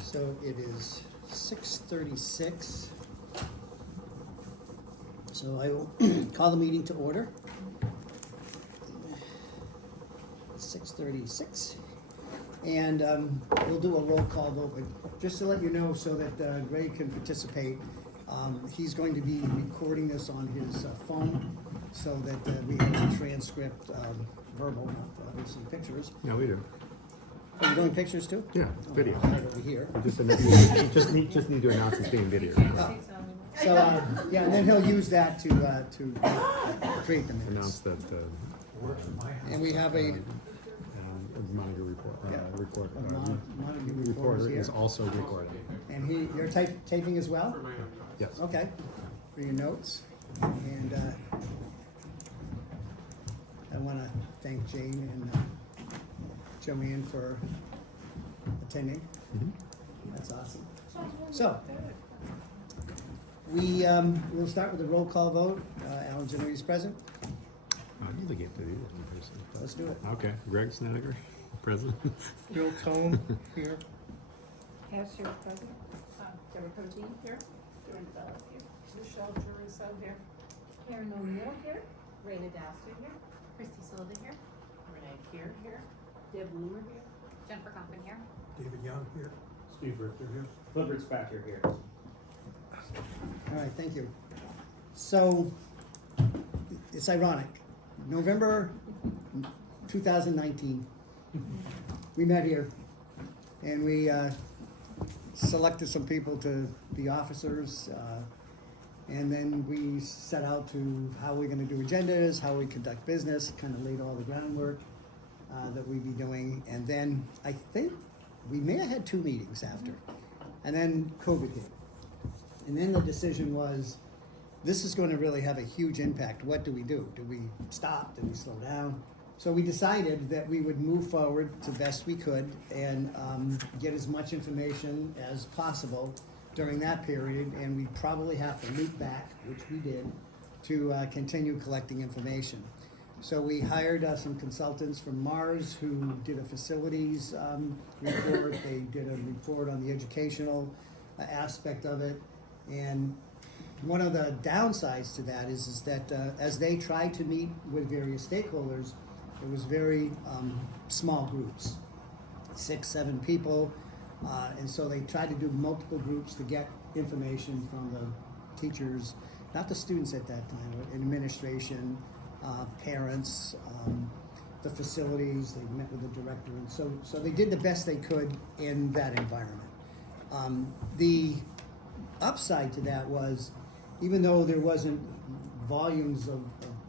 So it is 6:36. So I will call the meeting to order. 6:36. And we'll do a roll call vote, but just to let you know so that Greg can participate, he's going to be recording this on his phone so that we have a transcript, verbal, not obviously pictures. Yeah, we do. Are you doing pictures too? Yeah, video. Right over here. Just need to announce it's being video. So, yeah, and then he'll use that to create the minutes. Announce that And we have a monitor report. Yeah. Report. Montague reporter Reporter here. is also recording. And you're taping as well? Yes. Okay, for your notes. And I want to thank Jane and Joanne for attending. Mhm. That's awesome. So, we'll start with a roll call vote. Alan Generi is present. I don't think you have to do that in person. Let's do it. Okay, Greg Snedeker, president. Bill Tone here. Cashier present. Deborah Coty here. Joanne Bella here. Michelle Jeruso here. Karen O'Neill here. Raina Dasty here. Christy Silva here. Renee Keir here. Deb Bloomer here. Jennifer Compton here. David Young here. Steve Richter here. Cliff Ritzbacher here. All right, thank you. So, it's ironic. November 2019, we met here and we selected some people to be officers, and then we set out to how we're going to do agendas, how we conduct business, kind of laid all the groundwork that we'd be doing. And then I think we may have had 2 meetings after, and then COVID hit. And then the decision was, this is going to really have a huge impact. What do we do? Do we stop? Do we slow down? So we decided that we would move forward to best we could and get as much information as possible during that period. And we'd probably have to loop back, which we did, to continue collecting information. So we hired some consultants from Mars who did a facilities report. They did a report on the educational aspect of it. And one of the downsides to that is that as they tried to meet with various stakeholders, it was very small groups, 6, 7 people, and so they tried to do multiple groups to get information from the teachers, not the students at that time, but administration, parents, the facilities. They met with the director, and so they did the best they could in that environment. The upside to that was, even though there wasn't volumes of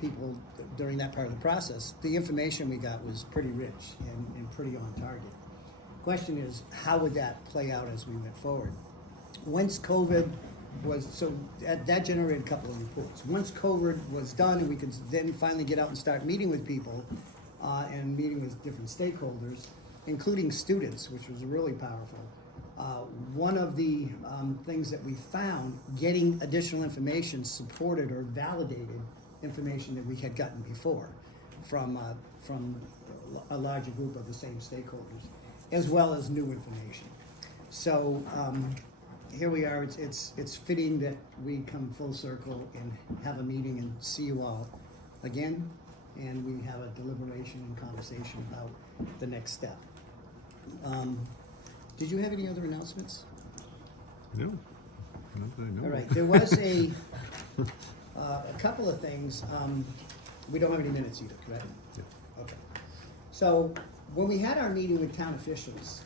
people during that part of the process, the information we got was pretty rich and pretty on target. Question is, how would that play out as we went forward? Once COVID was, so that generated a couple of reports. Once COVID was done and we could then finally get out and start meeting with people and meeting with different stakeholders, including students, which was really powerful. One of the things that we found, getting additional information supported or validated information that we had gotten before from a larger group of the same stakeholders, as well as new information. So here we are. It's fitting that we come full circle and have a meeting and see you all again, and we have a deliberation and conversation about the next step. Did you have any other announcements? No. Not that I know. All right, there was a couple of things. We don't have any minutes either, correct? Yeah. Okay. So when we had our meeting with town officials,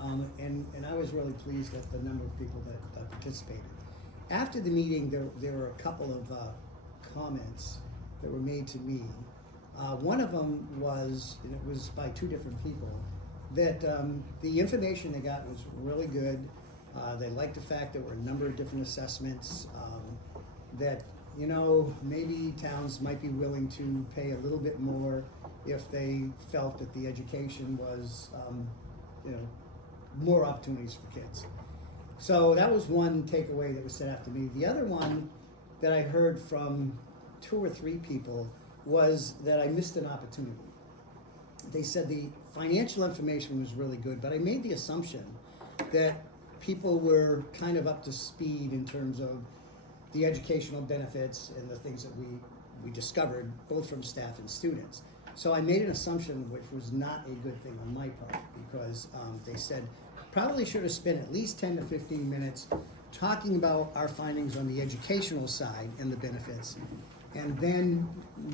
and I was really pleased at the number of people that participated. After the meeting, there were a couple of comments that were made to me. One of them was, and it was by 2 different people, that the information they got was really good. They liked the fact there were a number of different assessments, that, you know, maybe towns might be willing to pay a little bit more if they felt that the education was, you know, more opportunities for kids. So that was one takeaway that was said after me. The other one that I heard from 2 or 3 people was that I missed an opportunity. they said the financial information was really good, but I made the assumption that people were kind of up to speed in terms of the educational benefits and the things that we discovered, both from staff and students. So I made an assumption which was not a good thing on my part, because they said probably should have spent at least 10 to 15 minutes talking about our findings on the educational side and the benefits, and then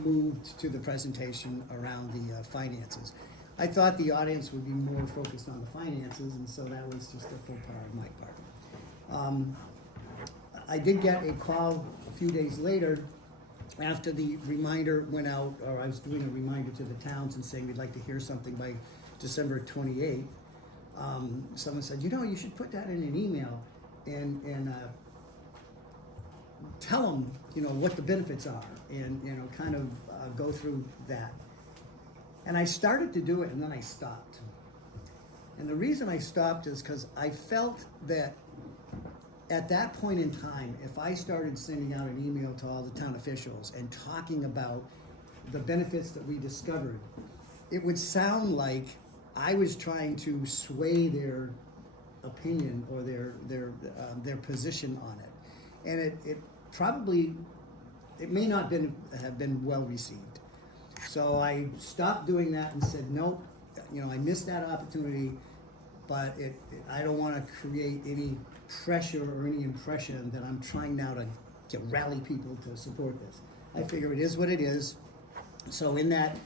moved to the presentation around the finances. I thought the audience would be more focused on the finances, and so that was just a full part of my part. I did get a call a few days later after the reminder went out, or I was doing a reminder to the towns and saying we'd like to hear something by December 28th. Someone said, you know, you should put that in an email and tell them, you know, what the benefits are, and, you know, kind of go through that. And I started to do it, and then I stopped. And the reason I stopped is because I felt that at that point in time, if I started sending out an email to all the town officials and talking about the benefits that we discovered, it would sound like I was trying to sway their opinion or their position on it. And it probably, it may not have been well received. So I stopped doing that and said, nope, you know, I missed that opportunity, but I don't want to create any pressure or any impression that I'm trying now to rally people to support this. I figure it is what it is. So in that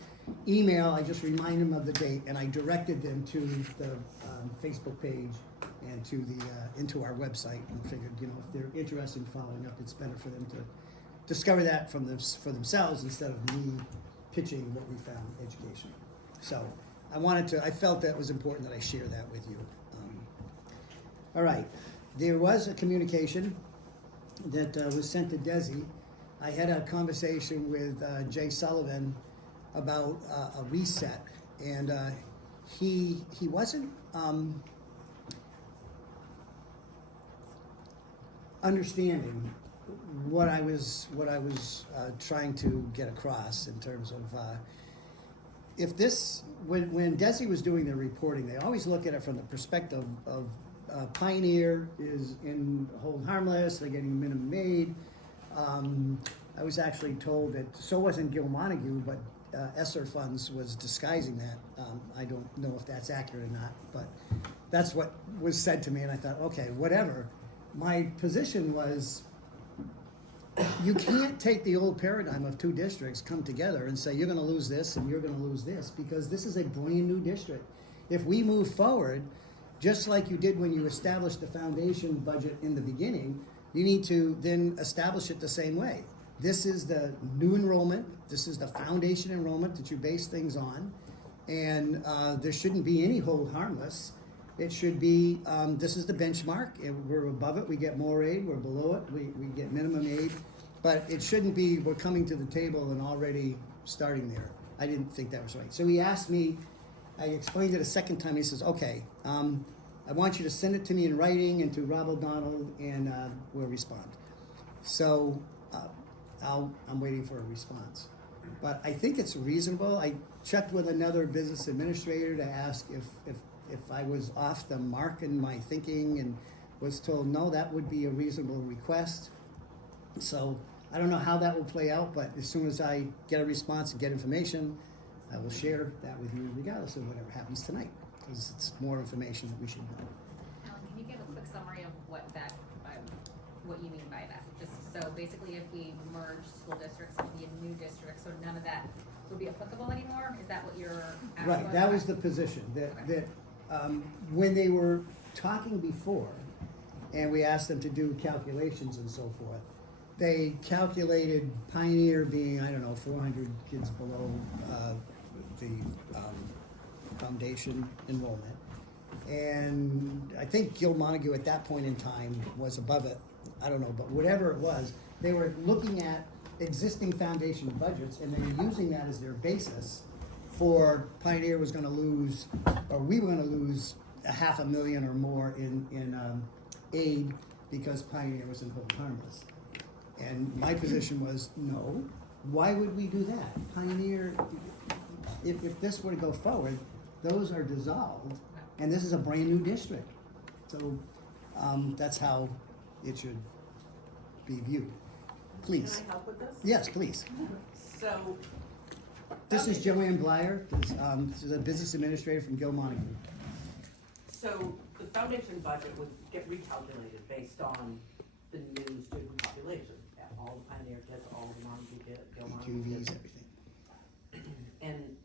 email, I just remind them of the date, and I directed them to the Facebook page and to the into our website, and figured, you know, if they're interested in following up, it's better for them to discover that for themselves instead of me pitching what we found educational. So I felt that was important that I share that with you. All right, there was a communication that was sent to Desi. I had a conversation with Jay Sullivan about a reset, and he wasn't understanding what I was trying to get across in terms of if this, when Desi was doing their reporting, they always look at it from the perspective of Pioneer is in hold harmless, they're getting minimum aid. I was actually told that so wasn't Gil Montague, but ESSER funds was disguising that. I don't know if that's accurate or not, but that's what was said to me, and I thought, okay, whatever. My position was, you can't take the old paradigm of two districts, come together and say, you're gonna lose this and you're gonna lose this, because this is a brand new district. If we move forward, just like you did when you established the foundation budget in the beginning, you need to then establish it the same way. This is the new enrollment, this is the foundation enrollment that you base things on, and there shouldn't be any hold harmless. It should be, this is the benchmark, and we're above it, we get more aid, we're below it, we get minimum aid, but it shouldn't be, we're coming to the table and already starting there. I didn't think that was right. So he asked me, I explained it a second time, he says, okay, I want you to send it to me in writing and to Rob O'Donnell, and we'll respond. So I'm waiting for a response. But I think it's reasonable. I checked with another business administrator to ask if I was off the mark in my thinking, and was told no, that would be a reasonable request. So I don't know how that will play out, but as soon as I get a response and get information, I will share that with you regardless of whatever happens tonight, because it's more information that we should know. Alan, can you give a quick summary of what you mean by that? Just so basically, if we merge school districts, it would be a new district, so none of that would be applicable anymore? Is that what you're asking? Right, that was the position, that when they were talking before, and we asked them to do calculations and so forth, they calculated Pioneer being, I don't know, 400 kids below the foundation enrollment. And I think Gil Montague at that point in time was above it. I don't know, but whatever it was, they were looking at existing foundation budgets and then using that as their basis for Pioneer was gonna lose, or we were gonna lose $500,000 or more in aid because Pioneer was in hold harmless. And my position was, no, why would we do that? Pioneer, if this were to go forward, those are dissolved, and this is a brand new district. So, that's how it should be viewed. Please. Can I help with this? Yes, please. So. This is Joanne Blyer, this is a business administrator from Gil Montague. So the foundation budget would get recalculated based on the new student population. All the Pioneer kids, all the Montague kids, Gil Montague QVs, kids. everything. And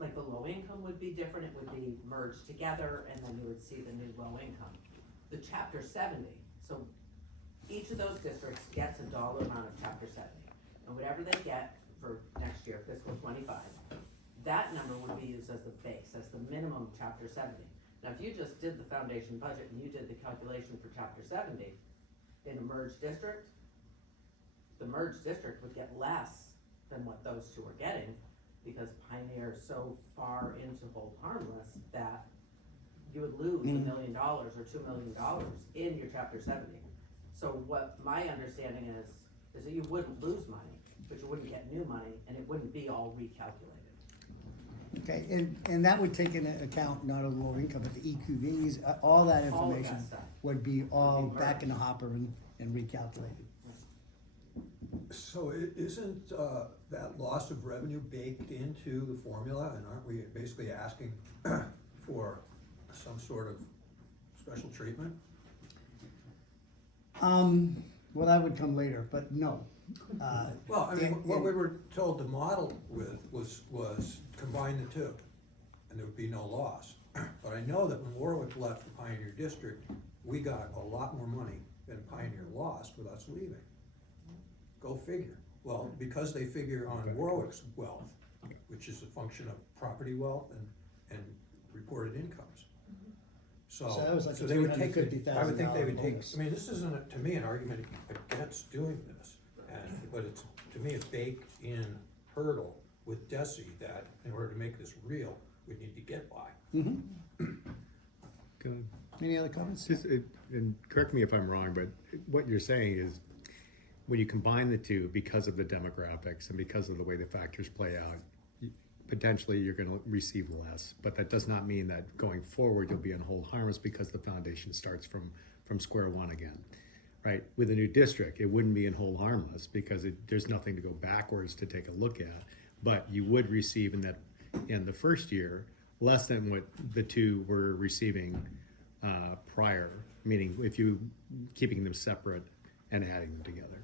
like the low income would be different, it would be merged together, and then you would see the new low income. The chapter 70, so each of those districts gets a dollar amount of chapter 70. And whatever they get for next year, fiscal 25, that number would be used as the base, as the minimum chapter 70. Now, if you just did the foundation budget and you did the calculation for chapter 70 in a merged district, the merged district would get less than what those two are getting, because Pioneer is so far into hold harmless that you would lose $1 million or $2 million in your chapter 70. So what my understanding is that you wouldn't lose money, but you wouldn't get new money, and it wouldn't be all recalculated. Okay, and that would take into account not only low income, but the EQVs, all that All of that information stuff. would be all Would be back in the merged. hopper and recalculated. So isn't that loss of revenue baked into the formula, and aren't we basically asking for some sort of special treatment? Well, that would come later, but no. Well, I mean, and- what we were told to model with was combine the two, and there would be no loss. But I know that when Warwick left the Pioneer District, we got a lot more money than Pioneer lost with us leaving. Go figure. Well, because they figure on Warwick's wealth, which is a function of property wealth and reported incomes. So that was like a they would take the- $350,000 I would think they would take, bonus. I mean, this isn't, to me, an argument against doing this. But it's, to me, it's baked in hurdle with DESI that in order to make this real, we need to get by. Good. Any other comments? And correct me if I'm wrong, but what you're saying is when you combine the two, because of the demographics and because of the way the factors play out, potentially you're going to receive less. But that does not mean that going forward you'll be in hold harmless because the foundation starts from square one again. Right? With a new district, it wouldn't be in whole harmless because there's nothing to go backwards to take a look at. But you would receive in the first year less than what the two were receiving prior. Meaning, if you keeping them separate and adding them together.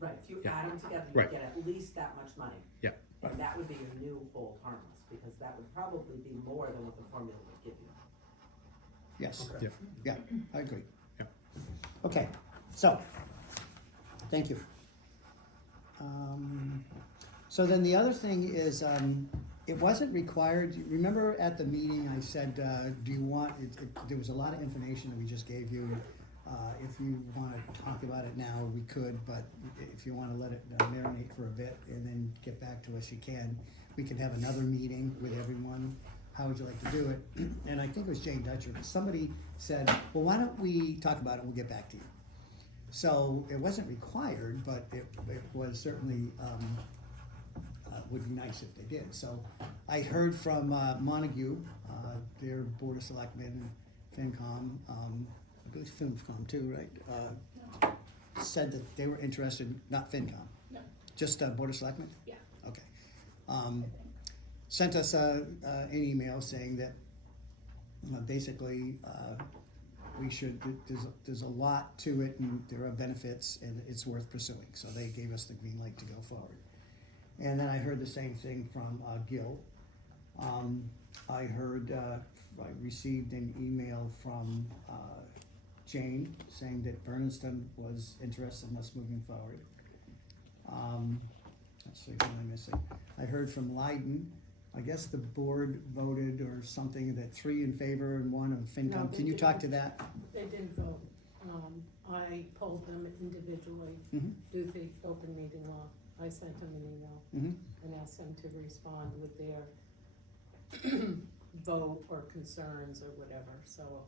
Right, if you Yeah. add them together, you Right. get at least that much money. Yeah. And that would be your new hold harmless, because that would probably be more than what the formula would give you. Yes, Okay. Yeah. yeah, I agree. Yeah. Okay, so, thank you. So then the other thing is, it wasn't required, remember at the meeting I said, do you want, there was a lot of information that we just gave you. If you wanna talk about it now, we could, but if you wanna let it marinate for a bit and then get back to us, you can. We can have another meeting with everyone. How would you like to do it? And I think it was Jane Dutcher, but somebody said, well, why don't we talk about it and we'll get back to you. So it wasn't required, but it was certainly, would be nice if they did. So I heard from Montague, their Board of Selectmen, FinCom, I believe FinCom too, right? Said that they were interested, not FinCom. No. Just Board of Selectmen? Yeah. Okay. Sent us an email saying that basically we should, there's a lot to it and there are benefits and it's worth pursuing. So they gave us the green light to go forward. And then I heard the same thing from Gil. I heard, I received an email from Jane saying that Berniston was interested in us moving forward. Let's see, what am I missing? I heard from Leiden. I guess the board voted or something that 3 in favor and 1 on No, FinCom. they Can you talk to didn't. that? They didn't vote. I polled them individually Mhm. due to the open meeting law. I sent them an email Mhm. and asked them to respond with their vote or concerns or whatever, so.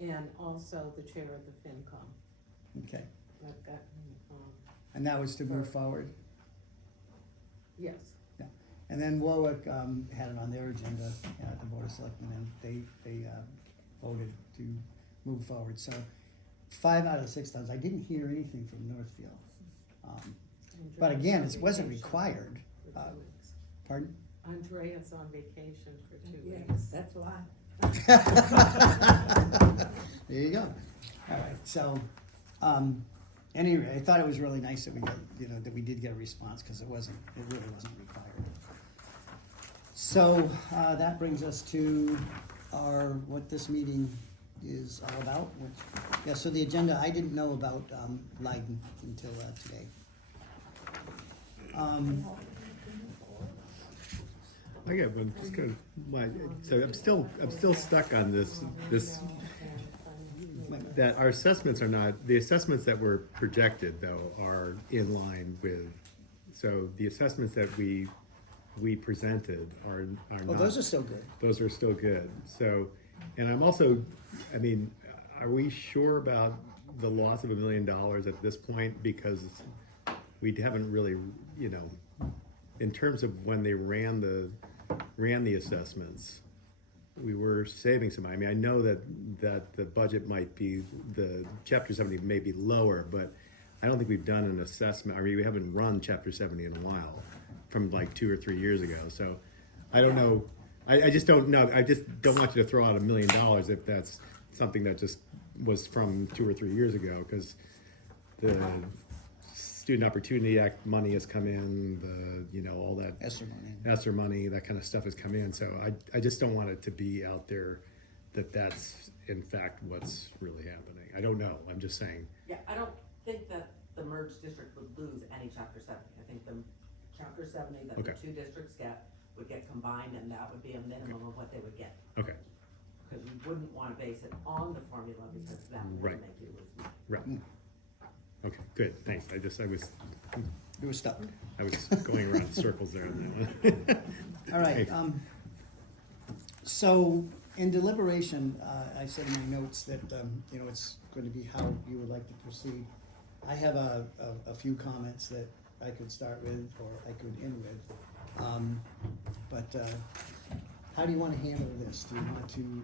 And also the chair of the FinCom. Okay. I've got, And that was to move forward? yes. And then Warwick, had it on their agenda at the Board of Selectmen, and they voted to move forward, so 5 out of 6 towns, I didn't hear anything from Northfield. But again, it wasn't required, For 2 weeks. pardon? Andrea's on vacation for 2 Yes, weeks. that's why. There you go. All right, so, anyway, I thought it was really nice that we got, that we did get a response, because it really wasn't required. So, that brings us to what this meeting is all about, so the agenda, I didn't know about, Leiden until, today. Okay, but I'm just gonna, so I'm still stuck on this, that our assessments are not, the assessments that were projected though are in line with, so the assessments that we presented are not. Oh, those are still good. Those are still good, so, and I'm also, I mean, are we sure about the loss of $1 million at this point? Because we haven't really, in terms of when they ran the assessments, we were saving some money. I mean, I know that the budget might be, the chapter 70 may be lower, but I don't think we've done an assessment. I mean, we haven't run chapter 70 in a while, from like 2 or 3 years ago. So I don't know. I just don't know. I just don't want you to throw out $1 million if that's something that just was from 2 or 3 years ago, because the Student Opportunity Act money has come in, all that ESSER money, that kind of stuff has come in. So I just don't want it to be out there that that's in fact what's really happening. I don't know. I'm just saying. Yeah, I don't think that the merged district would lose any chapter 70. I think the chapter 70 that Okay. the 2 districts get would get combined, and that would be a minimum of what they would get. Okay. Because you wouldn't want to base it on the formula, because that would Right. make you lose money. Right. Okay. Good. Thanks. You were stuck. I was going around in circles there on that one. All right, Hey. so in deliberation, I said in my notes that, it's going to be how you would like to proceed. I have a few comments that I could start with, or I could end with. But how do you want to handle this? Do you want to,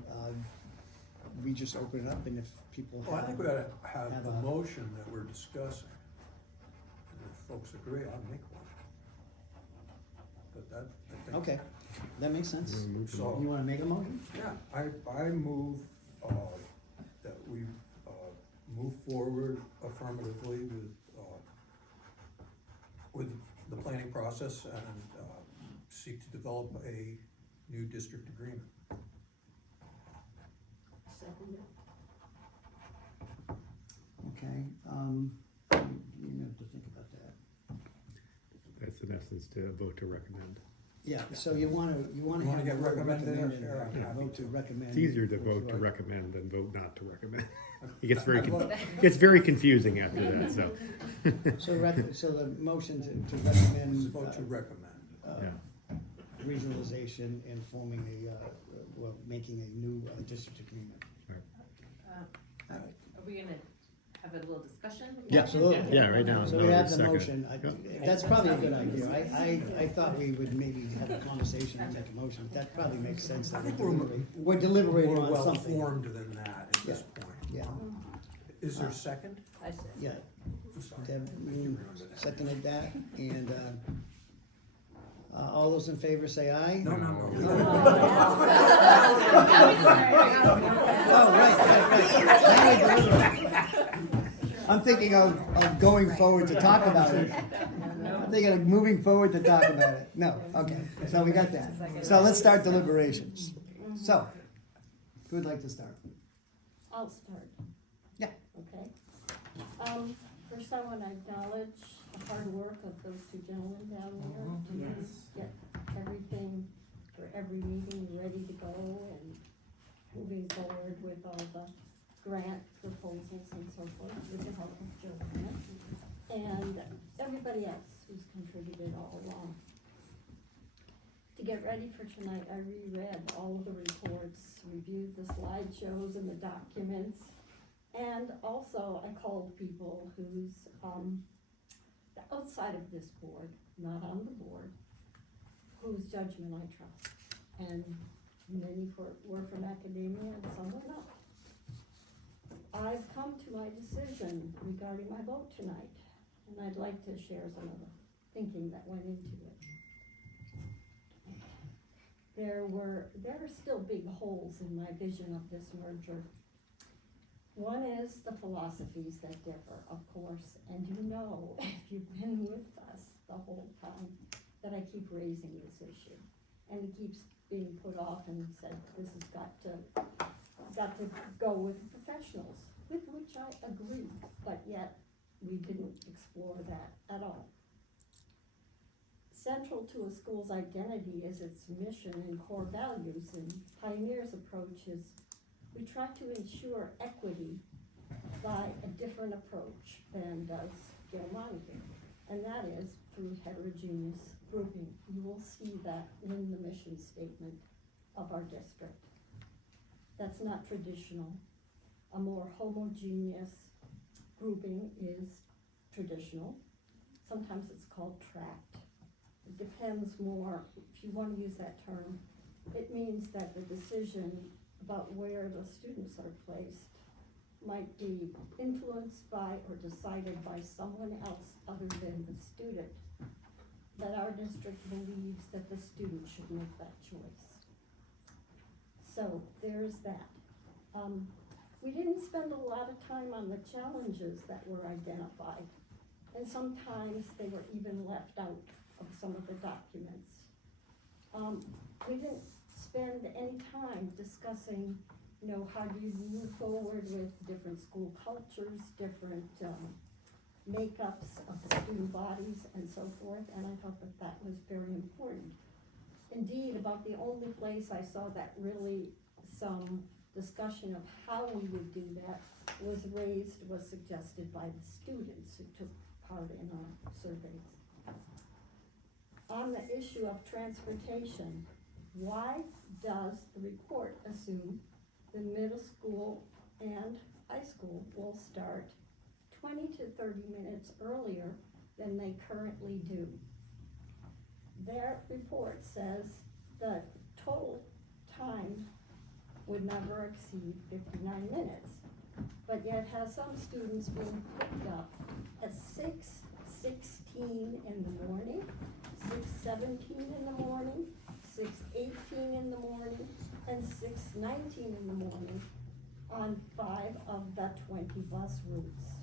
we just open it up, and if people have. Well, I think we ought to have have the a- motion that we're discussing. And if folks agree, I'll make one. But that, I think. Okay, that makes sense. You wanna move the So- You want to make a motion? Yeah, I move, that we, move forward affirmatively with the planning process and, seek to develop a new district agreement. Okay, you have to think about that. That's in essence to vote to recommend. Yeah, so you wanna You wanna have get the word recommended in? recommended, Sure, I'm happy vote to to. recommend. It's easier to vote to or- recommend than vote not to recommend. It gets very, I'd love- gets very confusing after that, so. So the motion to recommend. Just vote to recommend. Yeah. Regionalization and forming making a new district agreement. All right. Are we gonna have a little discussion? Absolutely. Yeah, right now. So no, we have the second. motion. That's probably a good idea. I thought we would maybe have a conversation and make a motion. That probably makes sense. I That think we're deliberating more on well something. formed than that at this point. Yeah, Is there a second? I said. yeah. I'm sorry. Deb, I can you remember that. seconded that, and all those in favor say aye. No. Oh, right. I'm thinking of going forward to talk about it. I'm thinking of moving forward to talk about it. No, okay, so we got that. So let's start deliberations. So, who would like to start? I'll start. Yeah. Okay. First I want to acknowledge the hard work of those 2 gentlemen down there to get everything for every meeting ready to go and moving forward with all the grant proposals and so forth with the help of Joanne and everybody else who's contributed all along. To get ready for tonight, I reread all of the reports, reviewed the slideshows and the documents, and also I called people who's outside of this board, not on the board, whose judgment I trust. And many were from academia and some were not. I've come to my decision regarding my vote tonight, and I'd like to share some of the thinking that went into it. There are still big holes in my vision of this merger. One is the philosophies that differ, of course, and you know, if you've been with us the whole time, that I keep raising this issue. And it keeps being put off and said, this has got to go with the professionals, with which I agree, but yet we didn't explore that at all. Central to a school's identity is its mission and core values, and Pioneer's approach is we try to ensure equity by a different approach than does Gilmonte, and that is through heterogeneous grouping. You will see that in the mission statement of our district. That's not traditional. A more homogeneous grouping is traditional. Sometimes it's called tract. It depends more, if you want to use that term, it means that the decision about where the students are placed might be influenced by or decided by someone else other than the student. That our district believes that the student should make that choice. So there's that. We didn't spend a lot of time on the challenges that were identified, and sometimes they were even left out of some of the documents. We didn't spend any time discussing, how do you move forward with different school cultures, different makeups of the student bodies and so forth, and I thought that that was very important. Indeed, about the only place I saw that really some discussion of how we would do that was suggested by the students who took part in our surveys. On the issue of transportation, why does the report assume the middle school and high school will start 20 to 30 minutes earlier than they currently do? Their report says the total time would never exceed 59 minutes, but yet has some students being picked up at 6:16 in the morning, 6:17 in the morning, 6:18 in the morning, and 6:19 in the morning on 5 of the 20 bus routes.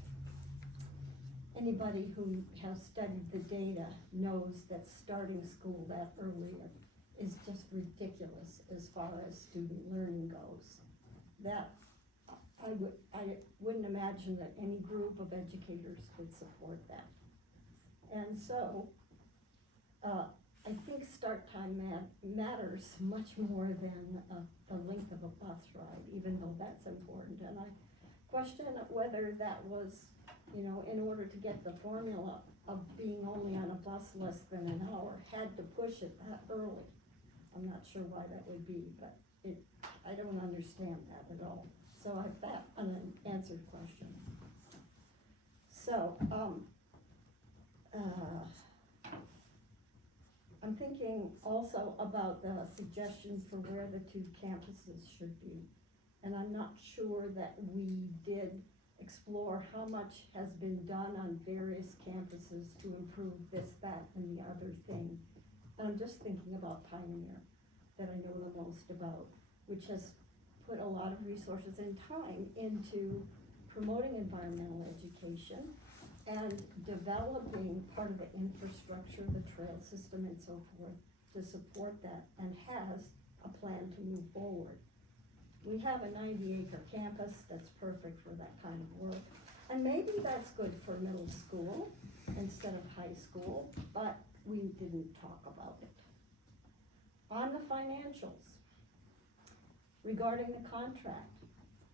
Anybody who has studied the data knows that starting school that earlier is just ridiculous as far as student learning goes. That I wouldn't imagine that any group of educators would support that. And so, I think start time matters much more than the length of a bus ride, even though that's important. And I question whether that was, in order to get the formula of being only on a bus less than an hour, had to push it that early. I'm not sure why that would be, but I don't understand that at all. So that unanswered question. So, I'm thinking also about the suggestion for where the two campuses should be. And I'm not sure that we did explore how much has been done on various campuses to improve this, that, and the other thing. And I'm just thinking about Pioneer, that I know the most about, which has put a lot of resources and time into promoting environmental education and developing part of the infrastructure, the trail system and so forth, to support that, and has a plan to move forward. We have a 90-acre campus that's perfect for that kind of work, and maybe that's good for middle school instead of high school, but we didn't talk about it. On the financials, regarding the contract,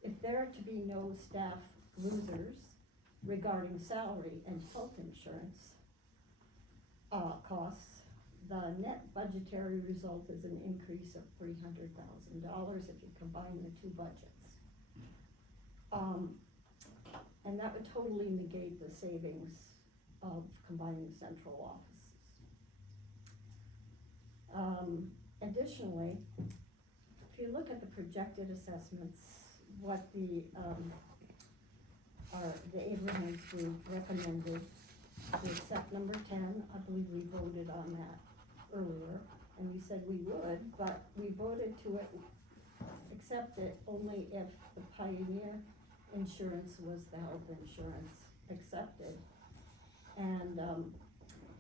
if there are to be no staff losers regarding salary and health insurance costs, the net budgetary result is an increase of $300,000 if you combine the two budgets. And that would totally negate the savings of combining central Additionally, if you look at the projected assessments, what the Abrahams group recommended to accept number 10, I believe we voted on that earlier, and we said we would, but we voted to accept it only if the Pioneer insurance was the health insurance accepted. And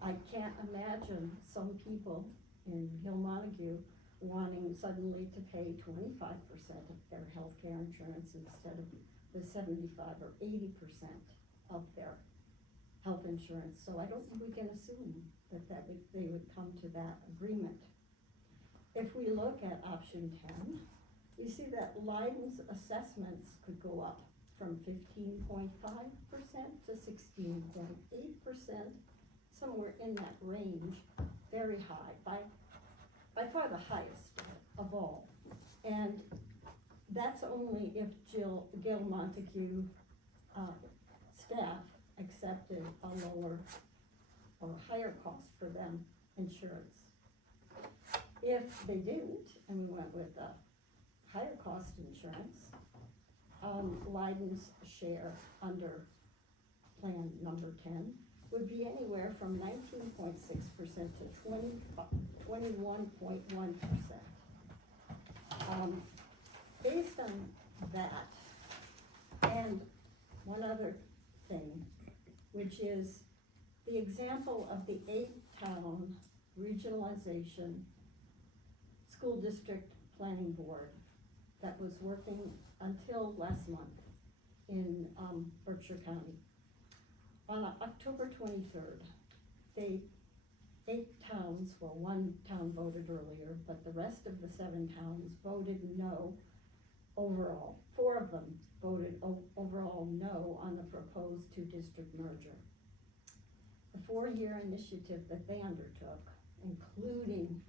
I can't imagine some people in Hill Montague wanting suddenly to pay 25% of their healthcare insurance instead of the 75 or 80% of their health insurance. So I don't think we can assume that they would come to that agreement. If we look at option 10, we see that Leiden's assessments could go up from 15.5% to 16.8%, somewhere in that range, very high, by far the highest of all. And that's only if Gail Montague staff accepted a lower or higher cost for them insurance. If they didn't, and we went with a higher cost insurance, Leiden's share under plan number 10 would be anywhere from 19.6% to 21.1%. Based on that, and one other thing, which is the example of the 8-town regionalization school district planning board that was working until last month in Berkshire County. On October 23rd, 8 towns, well, 1 town voted earlier, but the rest of the 7 towns voted no overall. 4 of them voted overall no on the proposed 2-district merger. The 4-year initiative that they undertook, including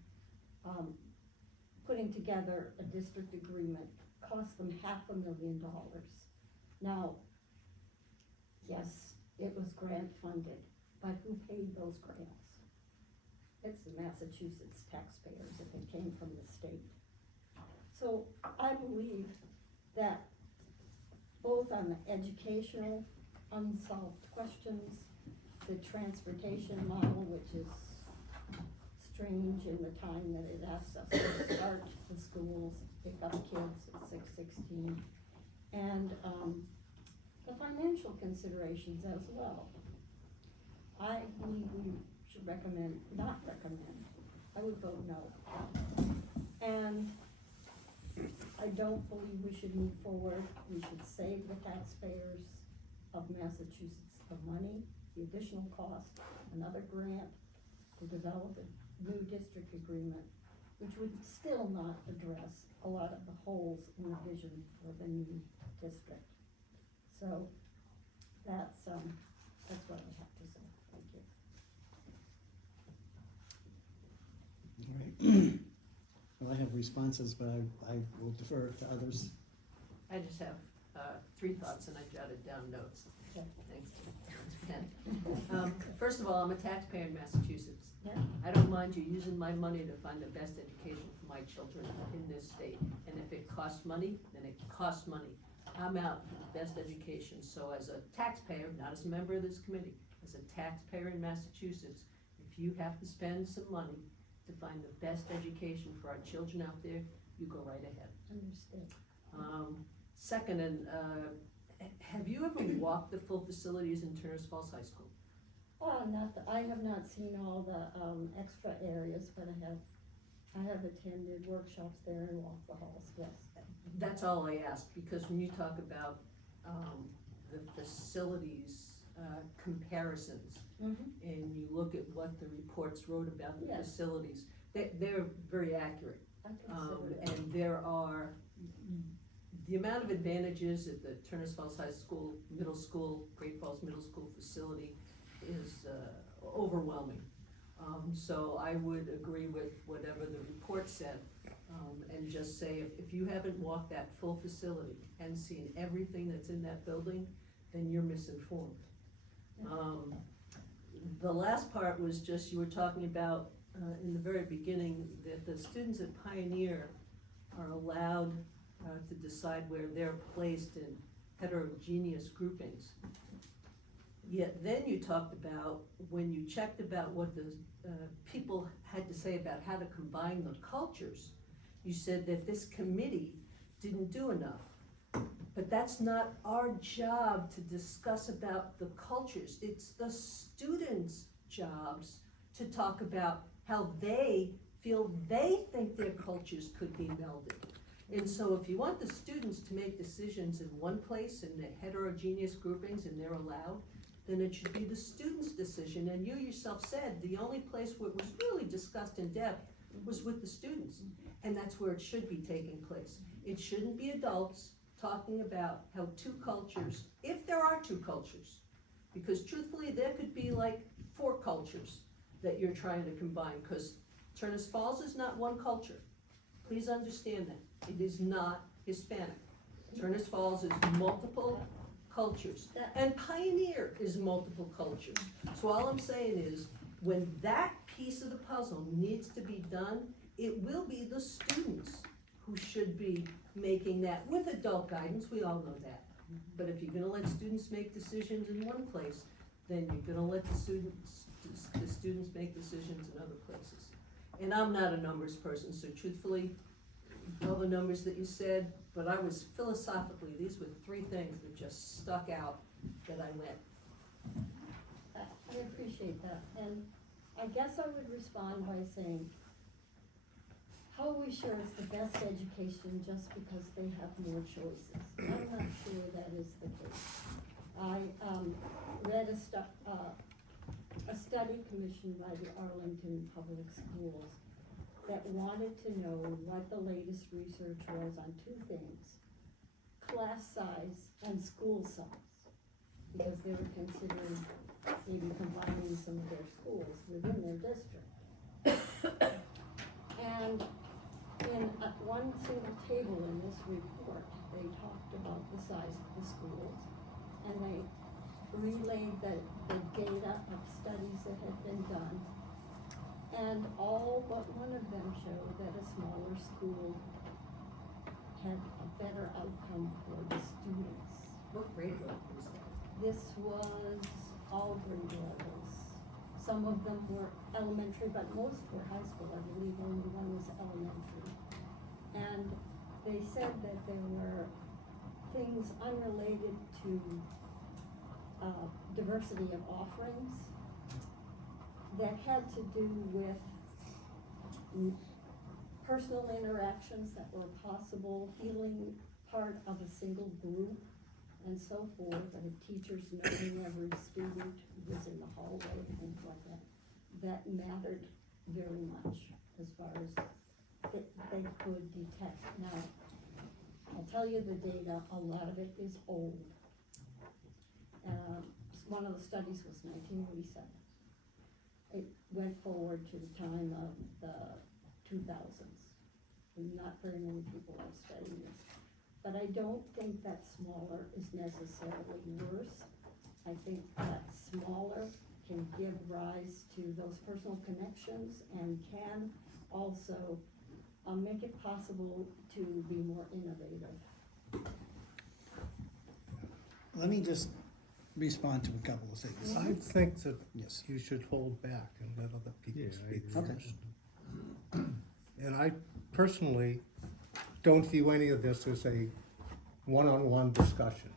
putting together a district agreement, cost them $500,000. Now, yes, it was grant funded, but who paid those grants? It's the Massachusetts taxpayers if it came from the state. So I believe that both on the educational unsolved questions, the transportation model, which is strange in the time that it asks us to start the schools, pick up kids at 6:16, and the financial considerations as well. I believe we should not recommend, I would vote no. And I don't believe we should move forward. We should save the taxpayers of Massachusetts the money, the additional cost, another grant to develop a new district agreement, which would still not address a lot of the holes in the vision for the new district. So that's what I have to say. Thank you. All right. Well, I have responses, but I will defer to others. I just have 3 thoughts and I jotted down notes. Okay. Thanks. First of all, I'm a taxpayer in Massachusetts. Yeah. I don't mind you using my money to find the best education for my children in this state. And if it costs money, then it costs money. I'm out for the best education. So as a taxpayer, not as a member of this committee, as a taxpayer in Massachusetts, if you have to spend some money to find the best education for our children out there, you go right ahead. Understood. Second, have you ever walked the full facilities in Turner's Falls High School? Oh, I have not seen all the extra areas, but I have attended workshops there and walked the halls, yes. That's all I ask, because when you talk about the facilities comparisons, Mm-hmm. and you look at what the reports wrote about the Yes. facilities, they're very accurate. I consider it. And there are, the amount of advantages at the Turner's Falls High School, Middle School, Great Falls Middle School facility is overwhelming. So I would agree with whatever the report said, and just say if you haven't walked that full facility and seen everything that's in that building, then you're misinformed. The last part was just, you were talking about in the very beginning that the students at Pioneer are allowed to decide where they're placed in heterogeneous groupings. Yet then you talked about, when you checked about what the people had to say about how to combine the cultures, you said that this committee didn't do enough. But that's not our job to discuss about the cultures. It's the students' jobs to talk about how they feel they think their cultures could be melded. And so if you want the students to make decisions in one place in the heterogeneous groupings and they're allowed, then it should be the students' decision. And you yourself said the only place where it was really discussed in depth was with the students. And that's where it should be taking place. It shouldn't be adults talking about how two cultures, if there are two cultures, because truthfully there could be like 4 cultures that you're trying to combine, because Turnus Falls is not one culture. Please understand that. It is not Hispanic. Turnus Falls is multiple cultures. And Pioneer is multiple cultures. So all I'm saying is, when that piece of the puzzle needs to be done, it will be the students who should be making that, with adult guidance, we all know that. But if you're gonna let students make decisions in one place, then you're gonna let the students make decisions in other places. And I'm not a numbers person, so truthfully, all the numbers that you said, but I was philosophically, these were 3 things that just stuck out that I went, I appreciate that, and I guess I would respond by saying, how are we sure it's the best education just because they have more choices? I'm not sure that is the case. I read a study commissioned by the Arlington Public Schools that wanted to know what the latest research was on 2 things: class size and school size, because they were considering maybe combining some of their schools within their district. And in one single table in this report, they talked about the size of the schools, and they relayed the data of studies that had been done, and all but one of them showed that a smaller school had a better outcome for the students. what grade level was that? This was all grade levels. Some of them were elementary, but most were high school. I believe only one was elementary. And they said that there were things unrelated to diversity of offerings that had to do with personal interactions that were possible, feeling part of a single group, and so forth, and teachers knowing every student who was in the hallway, things like that. That mattered very much as far as they could detect. Now, I'll tell you the data, a lot of it is old. One of the studies was 1987. It went forward to the time of the 2000s. Not very many people are studying this. But I don't think that smaller is necessarily worse. I think that smaller can give rise to those personal connections and can also make it possible to be more innovative. Let me just respond to a couple of things. I think that Yes. you should hold back and let other people Yeah, I speak agree. first. And I personally don't view any of this as a one-on-one discussion.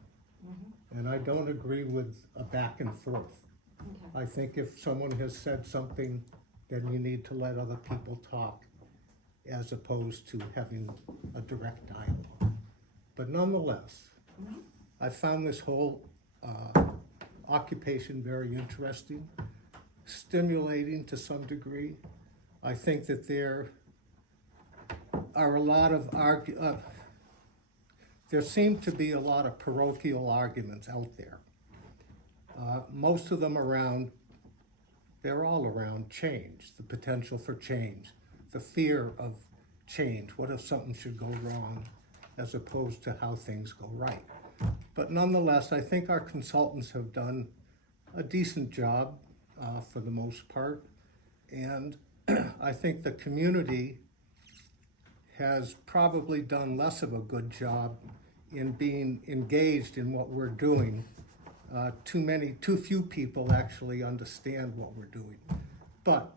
And I don't agree with a back and forth. Okay. I think if someone has said something, then you need to let other people talk as opposed to having a direct dialogue. But nonetheless, I found this whole occupation very interesting, stimulating to some degree. I think that there are a lot of there seem to be a lot of parochial arguments out there. Most of them they're all around change, the potential for change, the fear of change. What if something should go wrong as opposed to how things go right? But nonetheless, I think our consultants have done a decent job for the most part. And I think the community has probably done less of a good job in being engaged in what we're doing. Too few people actually understand what we're doing. But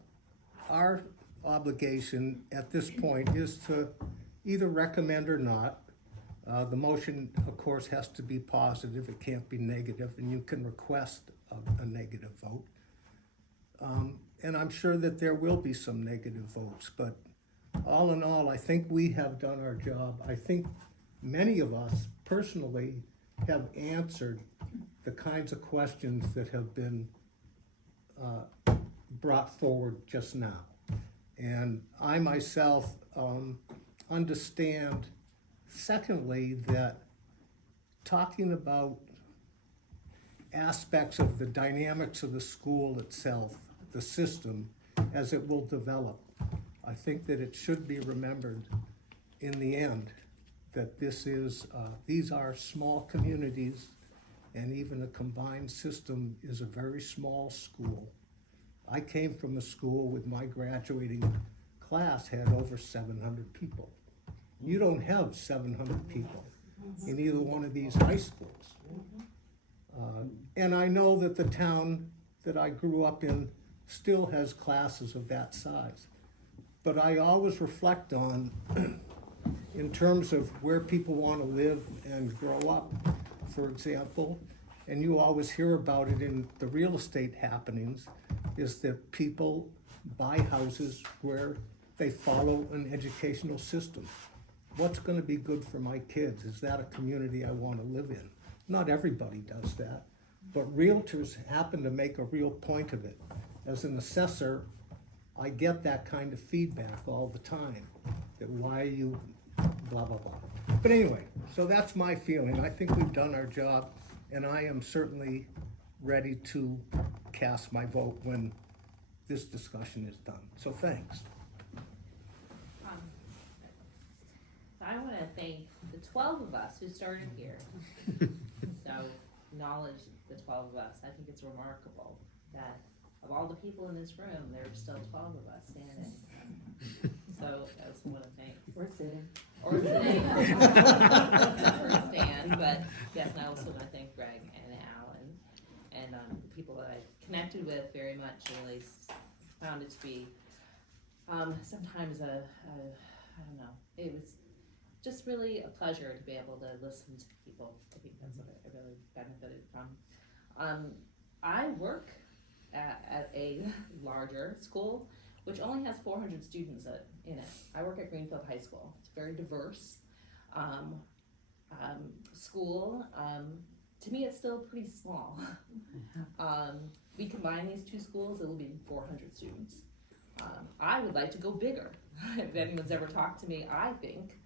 our obligation at this point is to either recommend or not. The motion, of course, has to be positive, it can't be negative, and you can request a negative vote. And I'm sure that there will be some negative votes, but all in all, I think we have done our job. I think many of us personally have answered the kinds of questions that have been brought forward just now. And I myself understand, secondly, that talking about aspects of the dynamics of the school itself, the system, as it will develop, I think that it should be remembered in the end that these are small communities, and even a combined system is a very small school. I came from a school with my graduating class had over 700 people. You don't have 700 people in either one of these high schools. And I know that the town that I grew up in still has classes of that size. But I always reflect on, in terms of where people want to live and grow up, for example, and you always hear about it in the real estate happenings, is that people buy houses where they follow an educational system. What's going to be good for my kids? Is that a community I want to live in? Not everybody does that, but realtors happen to make a real point of it. As an assessor, I get that kind of feedback all the time, that why are you blah, blah, blah. But anyway, so that's my feeling. I think we've done our job, and I am certainly ready to cast my vote when this discussion is done. So thanks. I want to thank the 12 of us who started here. So acknowledge the 12 of us. I think it's remarkable that of all the people in this room, there are still 12 of us standing. So I also want to thank. We're sitting. Or sitting. For a stand, but yes, and I also want to thank Greg and Alan and the people that I connected with very much. Really found it to be sometimes I don't know. It was just really a pleasure to be able to listen to people. I think that's what I really benefited from. I work at a larger school, which only has 400 students in it. I work at Greenfield High School. It's a very diverse school. To me, it's still pretty small. We combine these two schools, it will be 400 students. I would like to go bigger. If anyone's ever talked to me, I think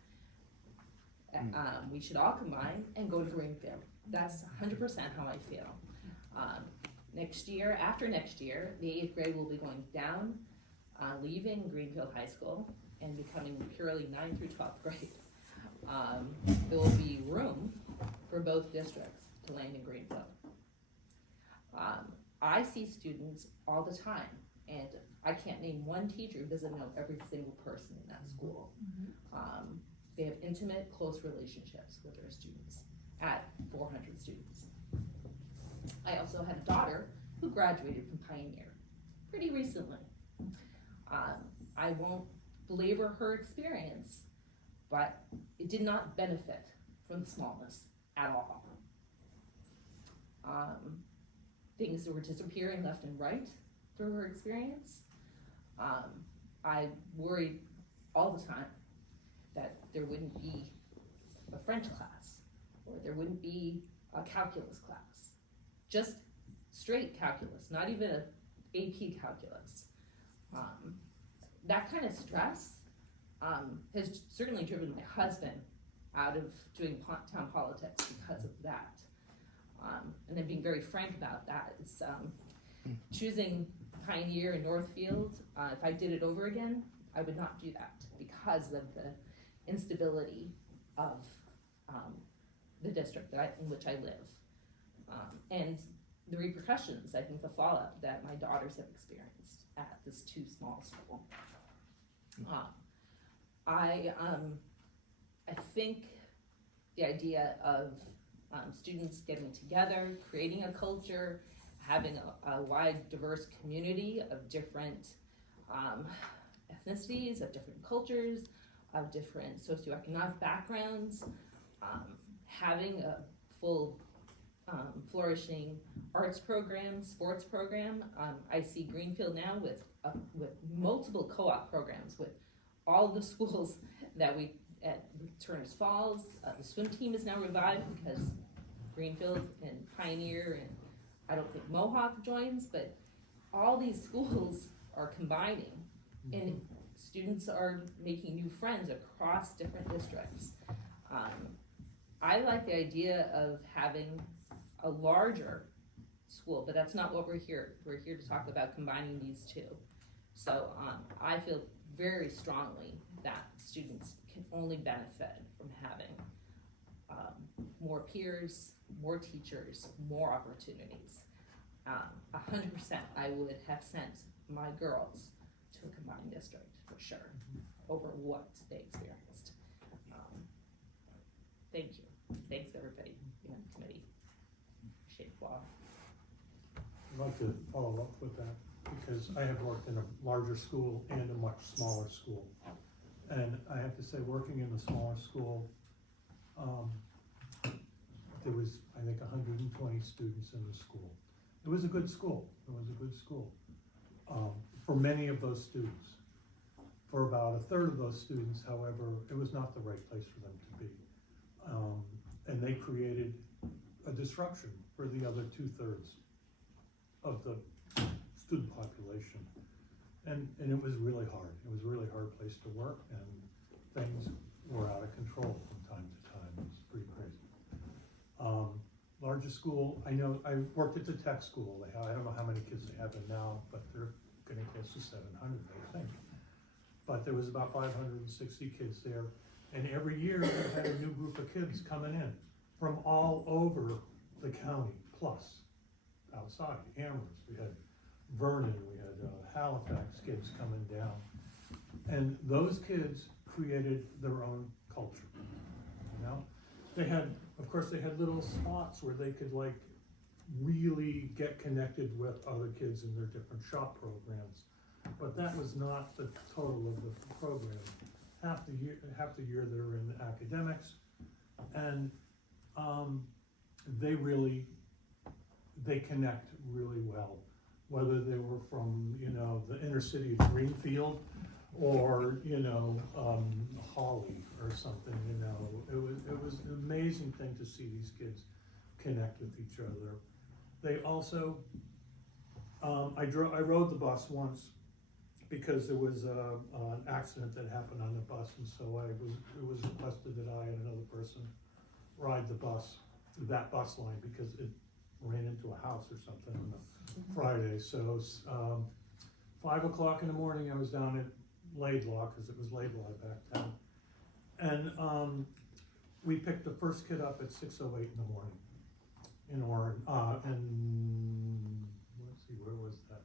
we should all combine and go to Greenfield. That's 100% how I feel. After next year, the 8th grade will be going down, leaving Greenfield High School and becoming purely 9th through 12th grade. There will be room for both districts to land in Greenfield. I see students all the time, and I can't name one teacher who doesn't know every single person in that school. They have intimate, close relationships with their students at 400 students. I also had a daughter who graduated from Pioneer pretty recently. I won't belabor her experience, but it did not benefit from the smallness at all. Things were disappearing left and right through her experience. I worried all the time that there wouldn't be a French class, or there wouldn't be a calculus class. Just straight calculus, not even an AP calculus. That kind of stress has certainly driven my husband out of doing town politics because of that. And then being very frank about that, it's choosing Pioneer and Northfield. If I did it over again, I would not do that because of the instability of the district in which I live. And the repercussions, I think the fallout that my daughters have experienced at this too small school. I think the idea of students getting together, creating a culture, having a wide, diverse community of different ethnicities, of different cultures, of different socioeconomic backgrounds, having a full flourishing arts program, sports program. I see Greenfield now with multiple co-op programs with all the schools that we at Turners Falls. The swim team is now revived because Greenfield and Pioneer, and I don't think Mohawk joins, but all these schools are combining, and students are making new friends across different districts. I like the idea of having a larger school, but that's not what we're here. We're here to talk about combining these two. So I feel very strongly that students can only benefit from having more peers, more teachers, more opportunities. 100% I would have sent my girls to a combined district for sure, over what they experienced. Thank you. Thanks everybody in the committee. Appreciate it. I'd like to follow up with that, because I have worked in a larger school and a much smaller school. And I have to say, working in the smaller school, there was, I think, 120 students in the school. It was a good school. It was a good school for many of those students. For about a third of those students, however, it was not the right place for them to be. And they created a disruption for the other 2/3 of the student population. And it was really hard. It was a really hard place to work, and things were out of control from time to time. It was pretty crazy. Larger school, I know, I worked at the tech school. I don't know how many kids they have in now, but they're getting close to 700, I think. But there was about 560 kids there. And every year we had a new group of kids coming in from all over the county, plus outside, Amherst. We had Vernon, we had Halifax kids coming down. And those kids created their own culture, you know? They had, of course, they had little spots where they could like really get connected with other kids in their different shop programs. But that was not the total of the program. Half the year they're in academics, and they connect really well, whether they were from, you know, the inner city of Greenfield or, you know, Holly or something, you know. It was an amazing thing to see these kids connect with each other. They also, I rode the bus once because there was an accident that happened on the bus, and so it was requested that I and another person ride the bus, that bus line, because it ran into a house or something on a Friday. So 5 o'clock in the morning, I was down at Laidlaw, because it was Laidlaw back then, and we picked the first kid up at 6:08 in the morning in Orange, and let's see, where was that?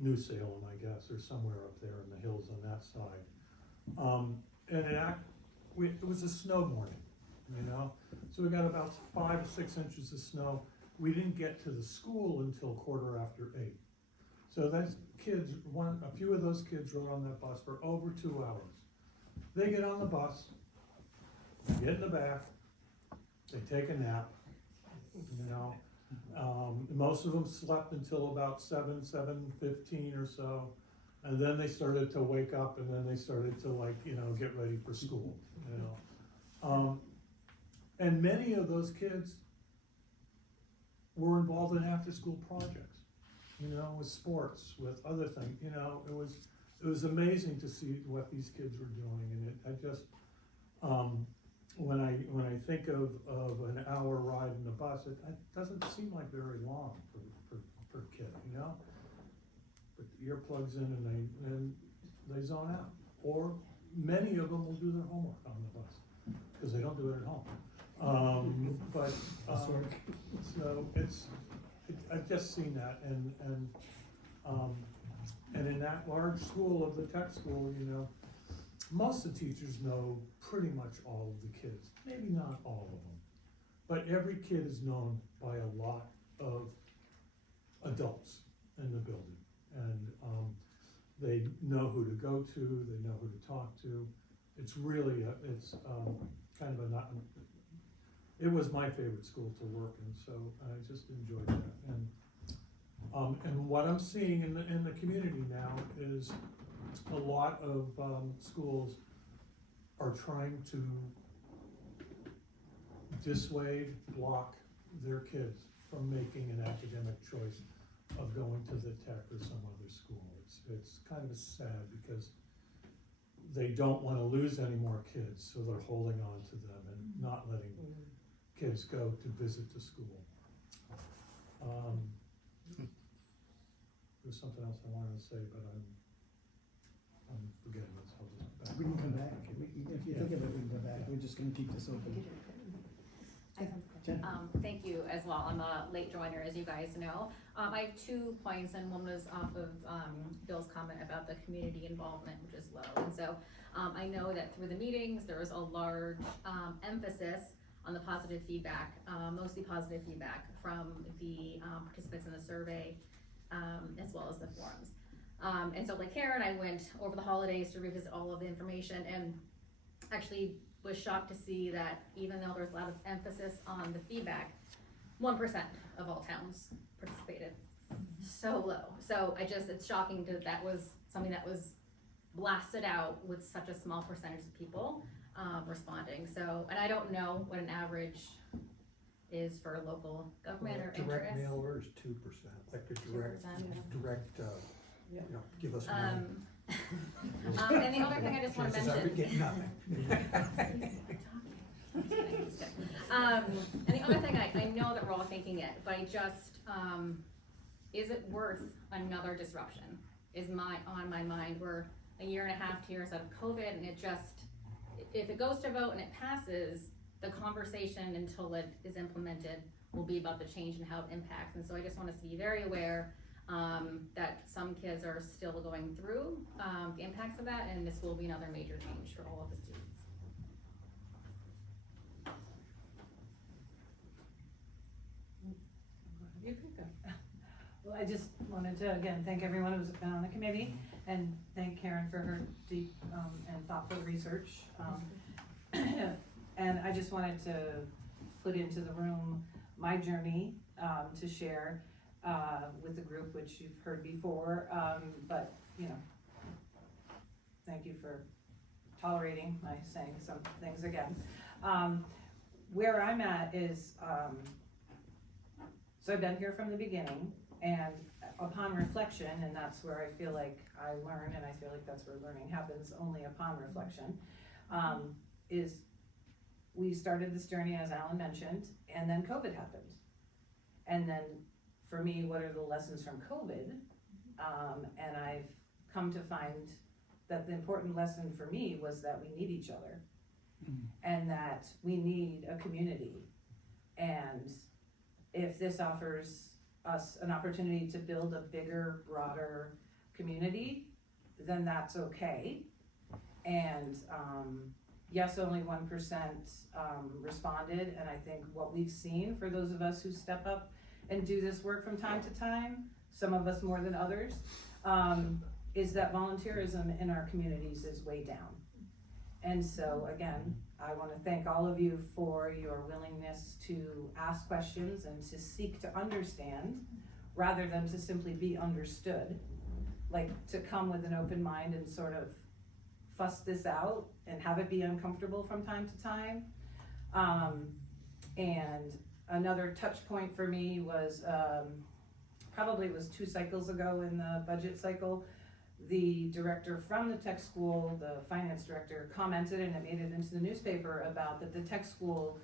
New Salem, I guess, or somewhere up there in the hills on that side. And it was a snow morning, you know? So we got about 5 or 6 inches of snow. We didn't get to the school until 8:15. So those kids, a few of those kids rode on that bus for over 2 hours. They get on the bus, get in the back, they take a nap, you know? Most of them slept until about 7:15 or so, and then they started to wake up, and then they started to, like, you know, get ready for school, you know. And many of those kids were involved in after-school projects, you know, with sports, with other things, you know. It was amazing to see what these kids were doing, and I just, when I think of an hour ride in the bus, it doesn't seem like very long for a kid, you know? Put the earplugs in and they zone out. Or many of them will do their homework on the bus, because they don't do it at home. So I've just seen that, and in that large school of the tech school, you know, most of the teachers know pretty much all of the kids, maybe not all of them, but every kid is known by a lot of adults in the building, and they know who to go to, they know who to talk to. It's really, kind of it was my favorite school to work in, so I just enjoyed that. And what I'm seeing in the community now is a lot of schools are trying to dissuade, block their kids from making an academic choice of going to the tech or some other school. It's kind of sad because they don't want to lose any more kids, so they're holding on to them and not letting kids go to visit the school. There's something else I wanted to say, but I'm forgetting it, so I'll just. We can come back, if you think of it, we can come back, we're just gonna keep this open. Jen? Thank you as well. I'm a late joiner, as you guys know. I have 2 points, and one was off of Bill's comment about the community involvement, which is low. And so I know that through the meetings, there was a large emphasis on the positive feedback, mostly positive feedback from the participants in the survey, as well as the forums. And so like Karen, I went over the holidays to revisit all of the information, and actually was shocked to see that even though there's a lot of emphasis on the feedback, 1% of all towns participated. So low. So it's shocking that was something that was blasted out with such a small percentage of people responding. So, and I don't know what an average is for local government or Direct interest. mail order is 2%, like the direct, 2%, you know, give us money. And the other thing I just want to Chances are we mention. get nothing. And the other thing, I know that we're all thinking it, but I just, is it worth another disruption? Is on my mind. We're a year and a half, 2 years out of COVID, and it just, if it goes to vote and it passes, the conversation until it is implemented will be about the change and how it impacts. And so I just want us to be very aware that some kids are still going through the impacts of that, and this will be another major change for all of the students. You could go. Well, I just wanted to, again, thank everyone who's been on the committee, and thank Karen for her deep and thoughtful research. And I just wanted to put into the room my journey to share with the group, which you've heard before, but, you know, thank you for tolerating my saying some things again. Where I'm at is, so I've been here from the beginning, and upon reflection, and that's where I feel like I learn, and I feel like that's where learning happens only upon reflection, is we started this journey, as Alan mentioned, and then COVID happened. And then for me, what are the lessons from COVID? And I've come to find that the important lesson for me was that we need each other, and that we need a community. And if this offers us an opportunity to build a bigger, broader community, then that's okay. And yes, only 1% responded, and I think what we've seen for those of us who step up and do this work from time to time, some of us more than others, is that volunteerism in our communities is way down. And so again, I want to thank all of you for your willingness to ask questions and to seek to understand rather than to simply be understood, like to come with an open mind and sort of fuss this out and have it be uncomfortable from time to time. And another touch point for me was, probably was 2 cycles ago in the budget cycle, the director from the tech school, the finance director, commented, and it made it into the newspaper, about that the tech school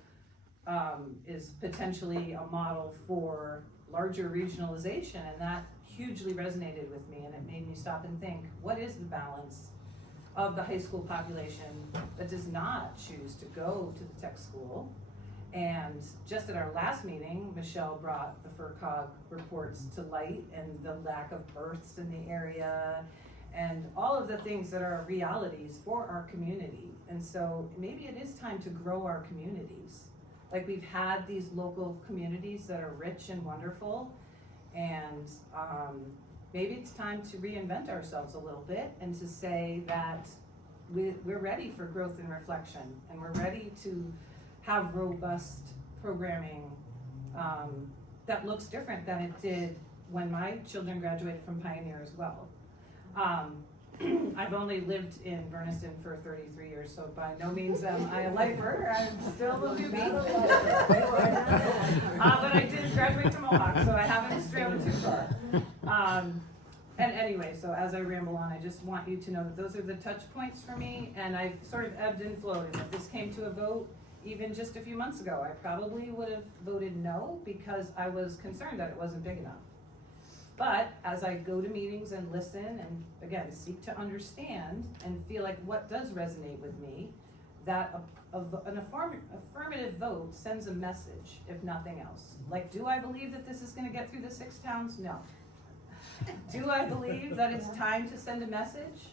is potentially a model for larger regionalization, and that hugely resonated with me, and it made me stop and think, what is the balance of the high school population that does not choose to go to the tech school, And just at our last meeting, Michelle brought the FERCog reports to light and the lack of births in the area and all of the things that are realities for our community. And so maybe it is time to grow our communities. Like, we've had these local communities that are rich and wonderful, and maybe it's time to reinvent ourselves a little bit and to say that we're ready for growth and reflection, and we're ready to have robust programming that looks different than it did when my children graduated from Pioneer as well. I've only lived in Berniston for 33 years, so by no means am I a lifer. I'm still a newbie. But I did graduate from Mohawk, so I haven't strayed too far. And anyway, so as I ramble on, I just want you to know that those are the touch points for me, and I've sort of ebbed and flowed. And if this came to a vote even just a few months ago, I probably would have voted no because I was concerned that it wasn't big enough. But as I go to meetings and listen and, again, seek to understand and feel like what does resonate with me, that an affirmative vote sends a message, if nothing else. Like, do I believe that this is gonna get through the 6 towns? No. Do I believe that it's time to send a message?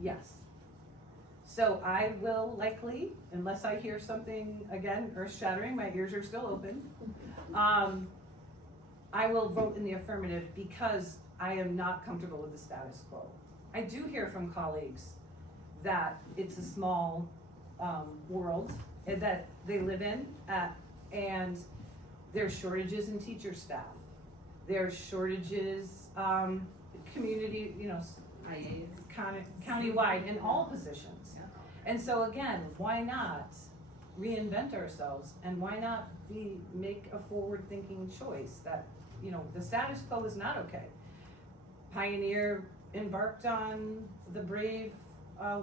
Yes. So I will likely, unless I hear something, again, earth-shattering, my ears are still open, I will vote in the affirmative because I am not comfortable with the status quo. I do hear from colleagues that it's a small world that they live in, and there's shortages in teacher staff. There's shortages, community, countywide in all positions. And so again, why not reinvent ourselves, and why not make a forward-thinking choice that, the status quo is not okay. Pioneer embarked on the brave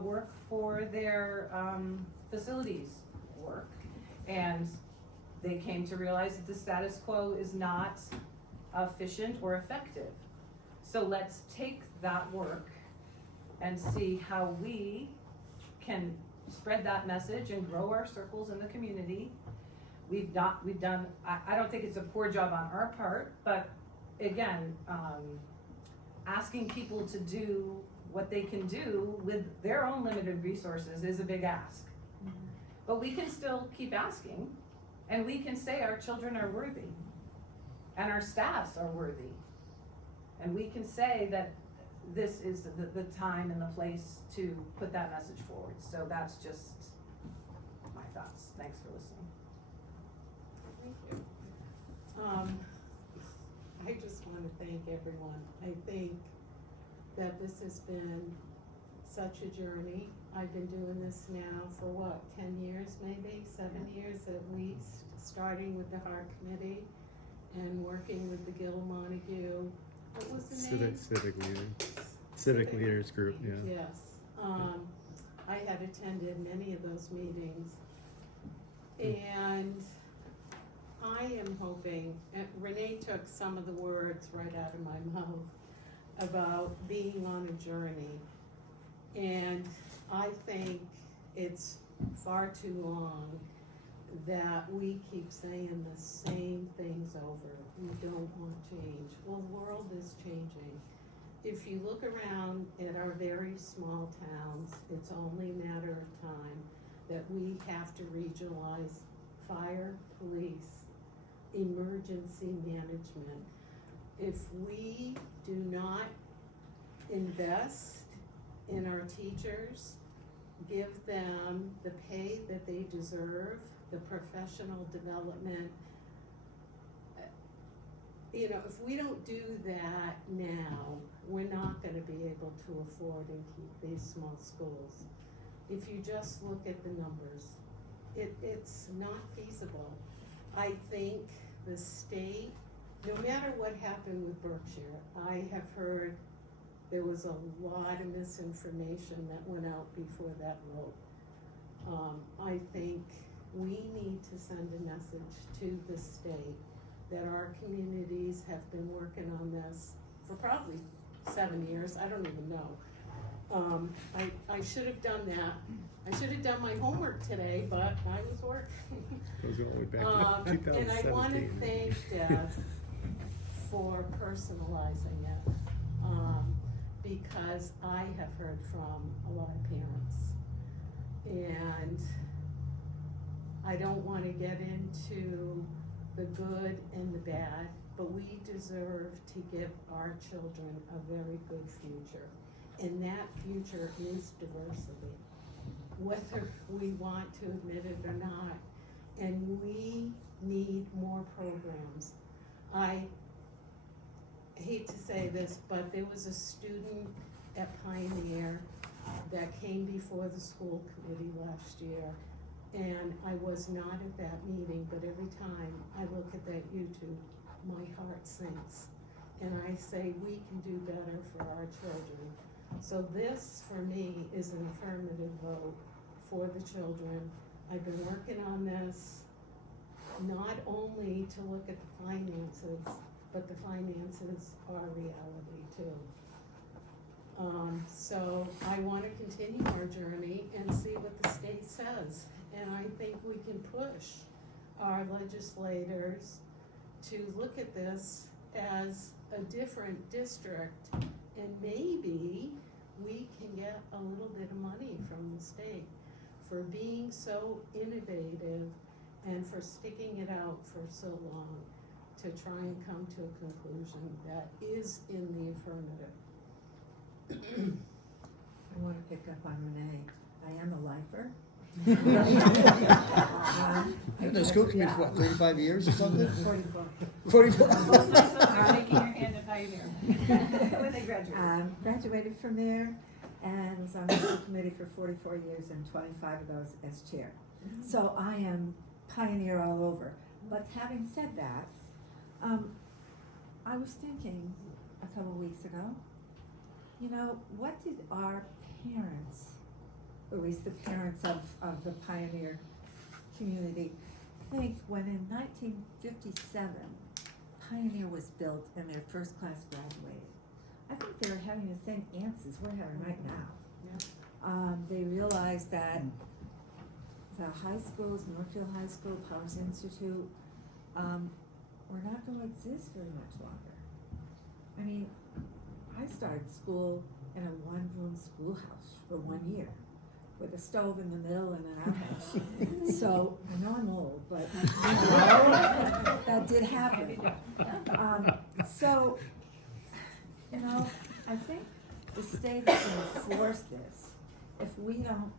work for their facilities work, and they came to realize that the status quo is not efficient or effective. So let's take that work and see how we can spread that message and grow our circles in the community. We've done, I don't think it's a poor job on our part, but again, asking people to do what they can do with their own limited resources is a big ask. But we can still keep asking, and we can say our children are worthy, and our staffs are worthy. And we can say that this is the time and the place to put that message forward. So that's just my thoughts. Thanks for listening. Thank you. I just want to thank everyone. I think that this has been such a journey. I've been doing this now for 10 years maybe, 7 years at least, starting with the Heart Committee and working with the Gil Montague. What was the name? Civic Leaders Group, yeah. Yes. I had attended many of those meetings. And I am hoping, and Renee took some of the words right out of my mouth about being on a journey. And I think it's far too long that we keep saying the same things over. We don't want change. Well, the world is changing. If you look around at our very small towns, it's only a matter of time that we have to regionalize fire, police, emergency management. If we do not invest in our teachers, give them the pay that they deserve, the professional development, if we don't do that now, we're not gonna be able to afford and keep these small schools. If you just look at the numbers, it's not feasible. I think the state, no matter what happened with Berkshire, I have heard there was a lot of misinformation that went out before that vote. I think we need to send a message to the state that our communities have been working on this for probably 7 years, I don't even know. I should have done that. I should have done my homework today, but I was working. Goes all the way back to And I wanna 2017. thank Deb for personalizing it, because I have heard from a lot of parents. And I don't wanna get into the good and the bad, but we deserve to give our children a very good future. And that future is diversity, whether we want to admit it or not. And we need more programs. I hate to say this, but there was a student at Pioneer that came before the school committee last year. And I was not at that meeting, but every time I look at that YouTube, my heart sinks. And I say, we can do better for our children. So this, for me, is an affirmative vote for the children. I've been working on this, not only to look at the finances, but the finances are reality too. So I wanna continue our journey and see what the state says. And I think we can push our legislators to look at this as a different district, and maybe we can get a little bit of money from the state for being so innovative and for sticking it out for so long to try and come to a conclusion that is in the affirmative. I want to pick up on Renee. I am a lifer. You've been in the school committee for what, 35 years or something? 44. 44? You're shaking your hand at Pioneer. When they graduate. Graduated from there and was on the school committee for 44 years and 25 of those as chair. So I am Pioneer all over. But having said that, I was thinking a couple weeks ago, you know, what did our parents, or at least the parents of the Pioneer community, think when in 1957 Pioneer was built and their first class graduated? I think they were having the same answers we're having right now. They realized that the high schools, Northfield High School, Powers Institute, were not going to exist very much longer. I mean, I started school in a one-room schoolhouse for 1 year, with a stove in the middle and an outhouse. So, I know I'm old, but you know, that did happen. So, you know, I think the state is going to force this if we don't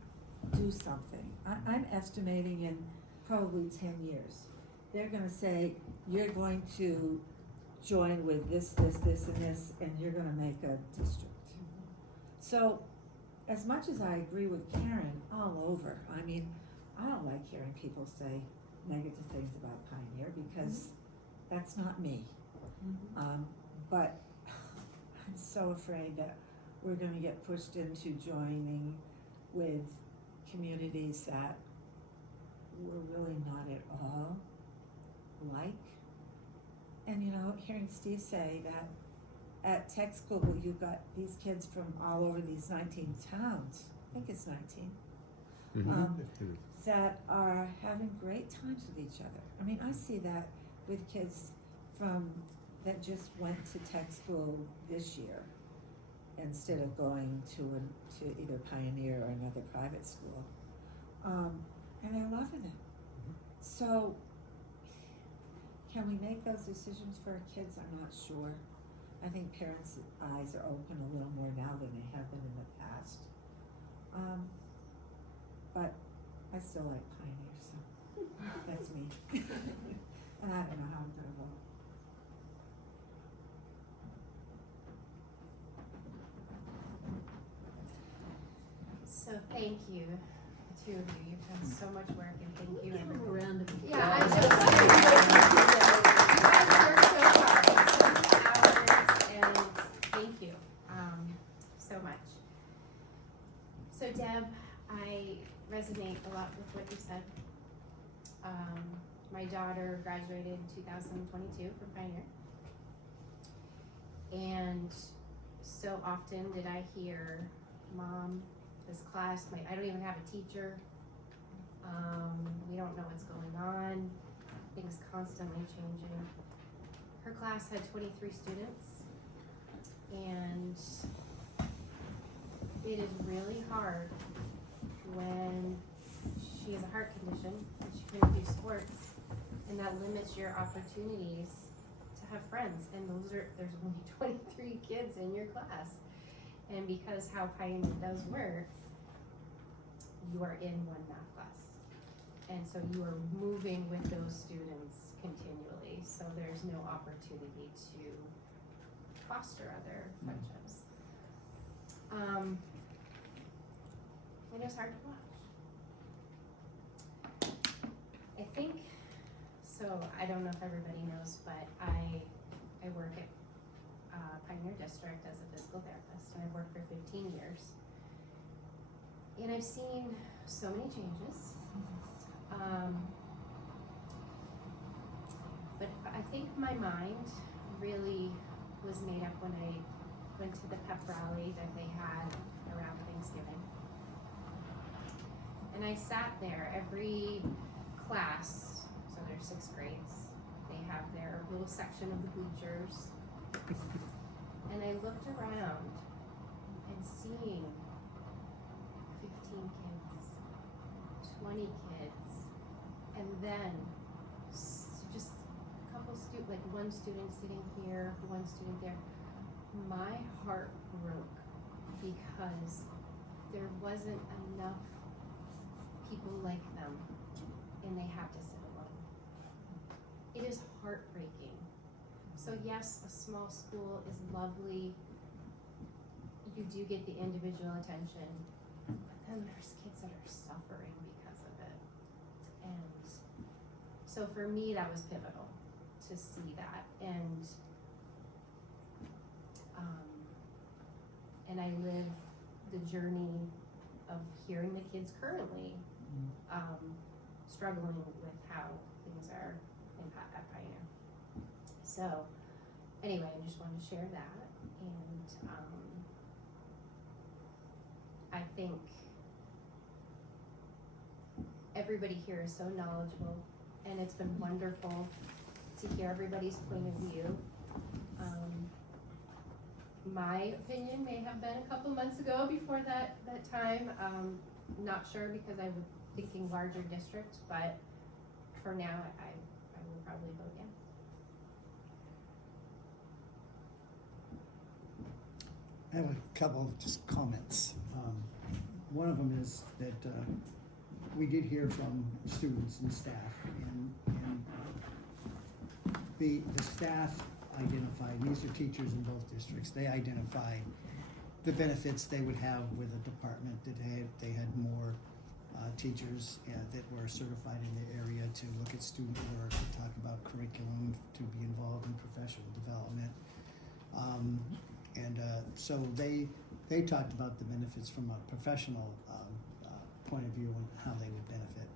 do something. I'm estimating in probably 10 years. They're gonna say, you're going to join with this, and this, and you're gonna make a district. So, as much as I agree with Karen all over, I mean, I don't like hearing people say negative things about Pioneer because that's not me. But I'm so afraid that we're gonna get pushed into joining with communities that we're really not at all like. And you know, hearing Steve say that at tech school you've got these kids from all over these 19 towns, I think it's 19, that are having great times with each other. I mean, I see that with kids that just went to tech school this year instead of going to either Pioneer or another private school. And they're loving it. So, can we make those decisions for our kids? I'm not sure. I think parents' eyes are open a little more now than they have been in the past. But I still like Pioneer, so that's me. And I don't know how I'm gonna vote. So thank you, the two of you. You've done so much work, and thank you. Give them a round of applause. Yeah, I just. You guys worked so hard, hours, and thank you, so much. So Deb, I resonate a lot with what you said. My daughter graduated in 2022 from Pioneer. And so often did I hear, Mom, this class might, I don't even have a teacher. We don't know what's going on. Things constantly changing. Her class had 23 students, and it is really hard when she has a heart condition and she couldn't do sports, and that limits your opportunities to have friends. And there's only 23 kids in your class, and because how Pioneer does work, you are in one math class, and so you are moving with those students continually, so there's no opportunity to foster other friendships. And it was hard to watch. I think, so I don't know if everybody knows, but I work at Pioneer District as a physical therapist, and I've worked for 15 years. And I've seen so many changes. But I think my mind really was made up when I went to the pep rally that they had around Thanksgiving. And I sat there every class, so there's 6 grades, they have their little section of the bleachers. And I looked around and seeing 15 kids, 20 kids, and then just a couple like one student sitting here, one student there. My heart broke because there wasn't enough people like them, and they have to sit alone. It is heartbreaking. So yes, a small school is lovely. You do get the individual attention, but then there's kids that are suffering because of it. And so for me, that was pivotal to see that. And I live the journey of hearing the kids currently struggling with how things are at Pioneer. So anyway, I just wanted to share that. And I think everybody here is so knowledgeable, and it's been wonderful to hear everybody's point of view. My opinion may have been a couple months ago before that time. Not sure, because I was thinking larger district, but for now, I will probably vote yes. I have a couple of just comments. One of them is that we did hear from students and staff, and the staff identified, these are teachers in both districts, they identified the benefits they would have with a department that they had more teachers that were certified in the area to look at student work, to talk about curriculum, to be involved in professional development. So they talked about the benefits from a professional point of view and how they would benefit.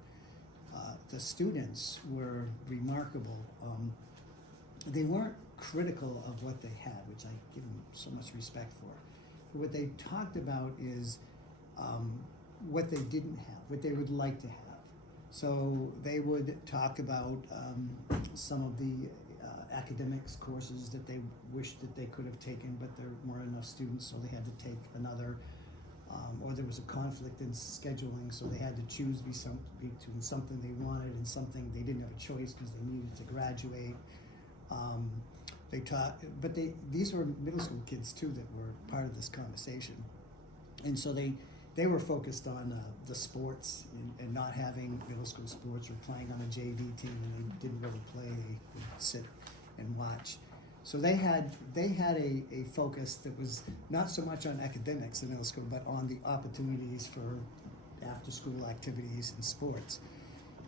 The students were remarkable. They weren't critical of what they had, which I give them so much respect for. But what they talked about is what they didn't have, what they would like to have. So they would talk about some of the academics courses that they wished that they could have taken, but there weren't enough students, so they had to take another. Or there was a conflict in scheduling, so they had to choose between something they wanted and something they didn't have a choice because they needed to graduate. They taught, but these were middle school kids too that were part of this conversation, and so they were focused on the sports and not having middle school sports or playing on a JV team, and they didn't really play. They would sit and watch. So they had a focus that was not so much on academics in middle school, but on the opportunities for after-school activities and sports.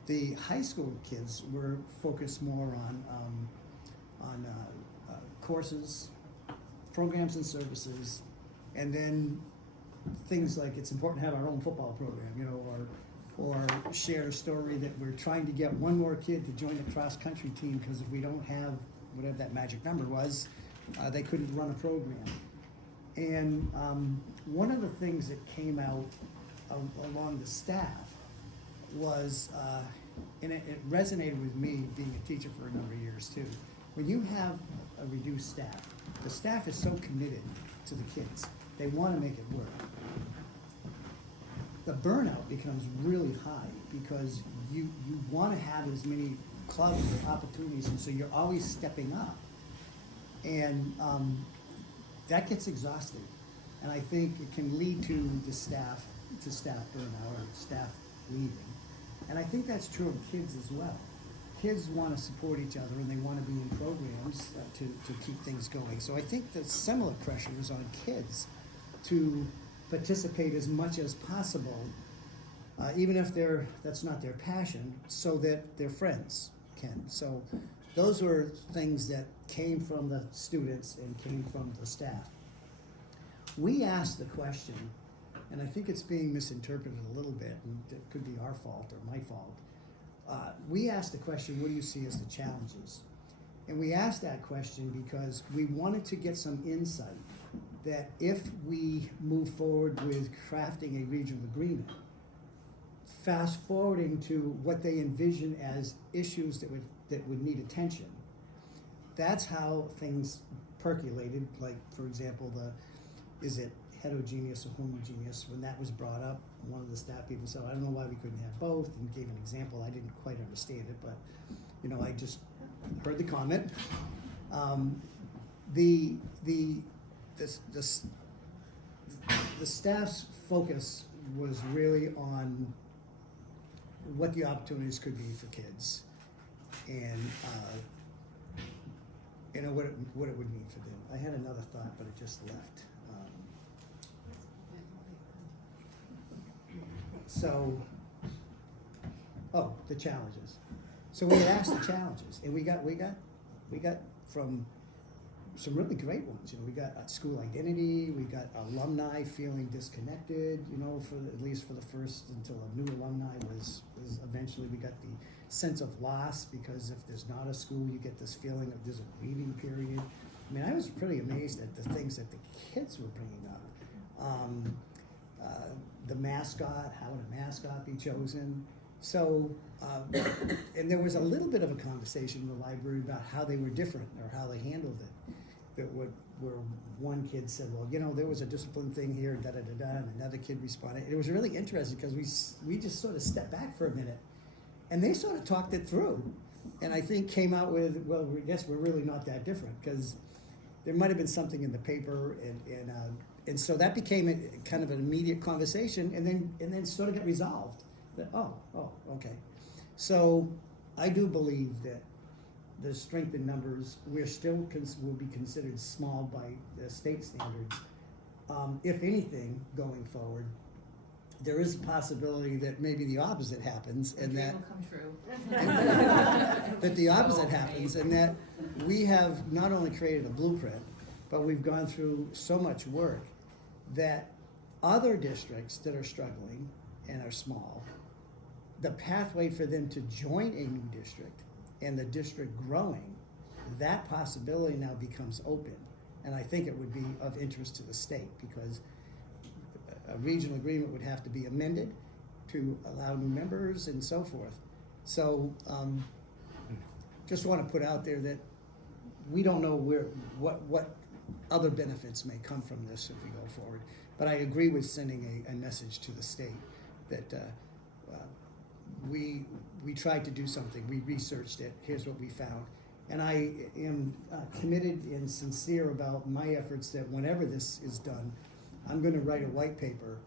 The high school kids were focused more on courses, programs and services, and then things like it's important to have our own football program, or share a story that we're trying to get one more kid to join the cross-country team, because if we don't have whatever that magic number was, they couldn't run a program. And one of the things that came out along the staff was, and it resonated with me being a teacher for a number of years too. When you have a reduced staff, the staff is so committed to the kids. They want to make it work. The burnout becomes really high because you want to have as many clubs or opportunities, and so you're always stepping up. And that gets exhausting. And I think it can lead to staff burnout or staff leaving. And I think that's true of kids as well. Kids want to support each other and they want to be in programs to keep things going. So I think the similar pressure is on kids to participate as much as possible, even if that's not their passion, so that their friends can. So those were things that came from the students and came from the staff. We asked the question, and I think it's being misinterpreted a little bit, and it could be our fault or my fault. We asked the question, what do you see as the challenges? And we asked that question because we wanted to get some insight that if we move forward with crafting a regional agreement, fast forwarding to what they envision as issues that would need attention, that's how things percolated. Like, for example, is it heterogeneous or homogeneous? When that was brought up, one of the staff people said, I don't know why we couldn't have both, and gave an example. I didn't quite understand it, but I just heard the comment. The staff's focus was really on what the opportunities could be for kids, and what it would mean for them. I had another thought, but it just left. The challenges. So we asked the challenges, and we got from some really great ones. We got school identity. We got alumni feeling disconnected. At least for the first, until a new alumni was eventually. We got the sense of loss because if there's not a school, you get this feeling of there's a grieving period. I mean, I was pretty amazed at the things that the kids were bringing up. The mascot, how would a mascot be chosen? So, and there was a little bit of a conversation in the library about how they were different or how they handled it. Where one kid said, well, there was a discipline thing here, and another kid responded. It was really interesting because we just sort of stepped back for a minute, and they sort of talked it through, and I think came out with, well, I guess we're really not that different, because there might have been something in the paper, and so that became a kind of an immediate conversation, and then sort of got resolved. That okay. So I do believe that the strength in numbers, we're still will be considered small by the state standards. If anything, going forward, there is a possibility that maybe the opposite happens, and that will come true. that the opposite happens, and that we have not only created a blueprint, but we've gone through so much work that other districts that are struggling and are small, the pathway for them to join a new district and the district growing, that possibility now becomes open. And I think it would be of interest to the state, because a regional agreement would have to be amended to allow new members and so forth. So just want to put out there that we don't know what other benefits may come from this if we go forward. But I agree with sending a message to the state that we tried to do something. We researched it. Here's what we found. And I am committed and sincere about my efforts that whenever this is done, I'm going to write a white paper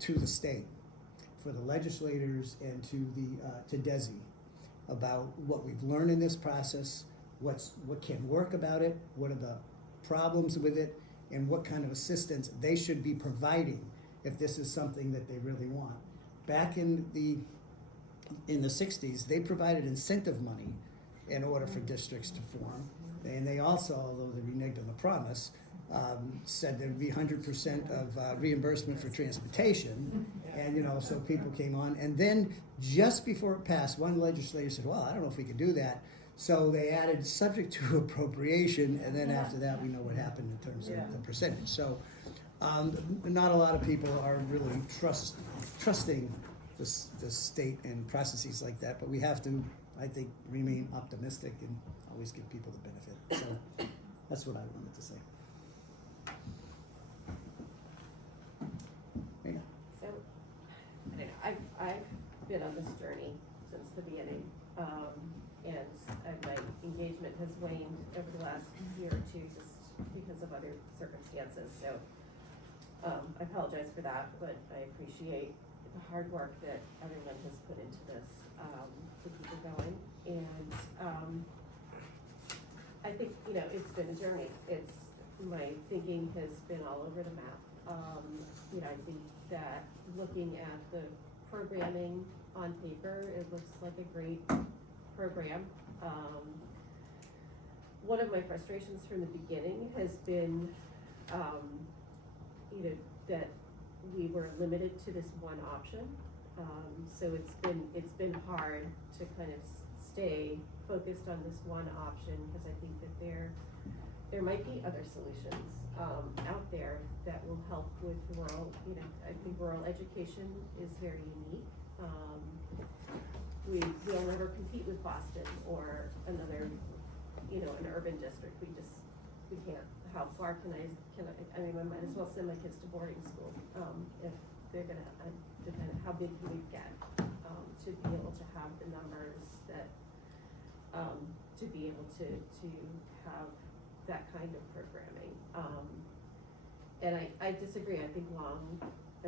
to the state, for the legislators and to DESE, about what we've learned in this process, what can work about it, what are the problems with it, and what kind of assistance they should be providing if this is something that they really want. Back in the 60s, they provided incentive money in order for districts to form. And they also, although they reneged on the promise, said there would be 100% of reimbursement for transportation. And, so people came on. And then just before it passed, one legislator said, well, I don't know if we could do that. So they added subject to appropriation, and then after that, we know what happened in terms of the percentage. So not a lot of people are really trusting the state and processes like that, but we have to, I think, remain optimistic and always give people the benefit. So that's what I wanted to say. Rena? So, I don't know, I've been on this journey since the beginning, and my engagement has waned over the last year or two just because of other circumstances, so, I apologize for that, but I appreciate the hard work that everyone has put into this, to keep it going, and, I think, you know, it's been a journey. My thinking has been all over the map. You know, I think that looking at the programming on paper, it looks like a great program. One of my frustrations from the beginning has been, you know, that we were limited to this one option. So it's been hard to kind of stay focused on this one option, because I think that there might be other solutions out there that will help with rural, you know, I think rural education is very unique. We'll never compete with Boston or another, you know, an urban district. We can't. How far can I mean, I might as well send my kids to boarding school, if they're gonna, depend on how big can we get, to be able to have the numbers that, to be able to have that kind of programming. And I disagree. I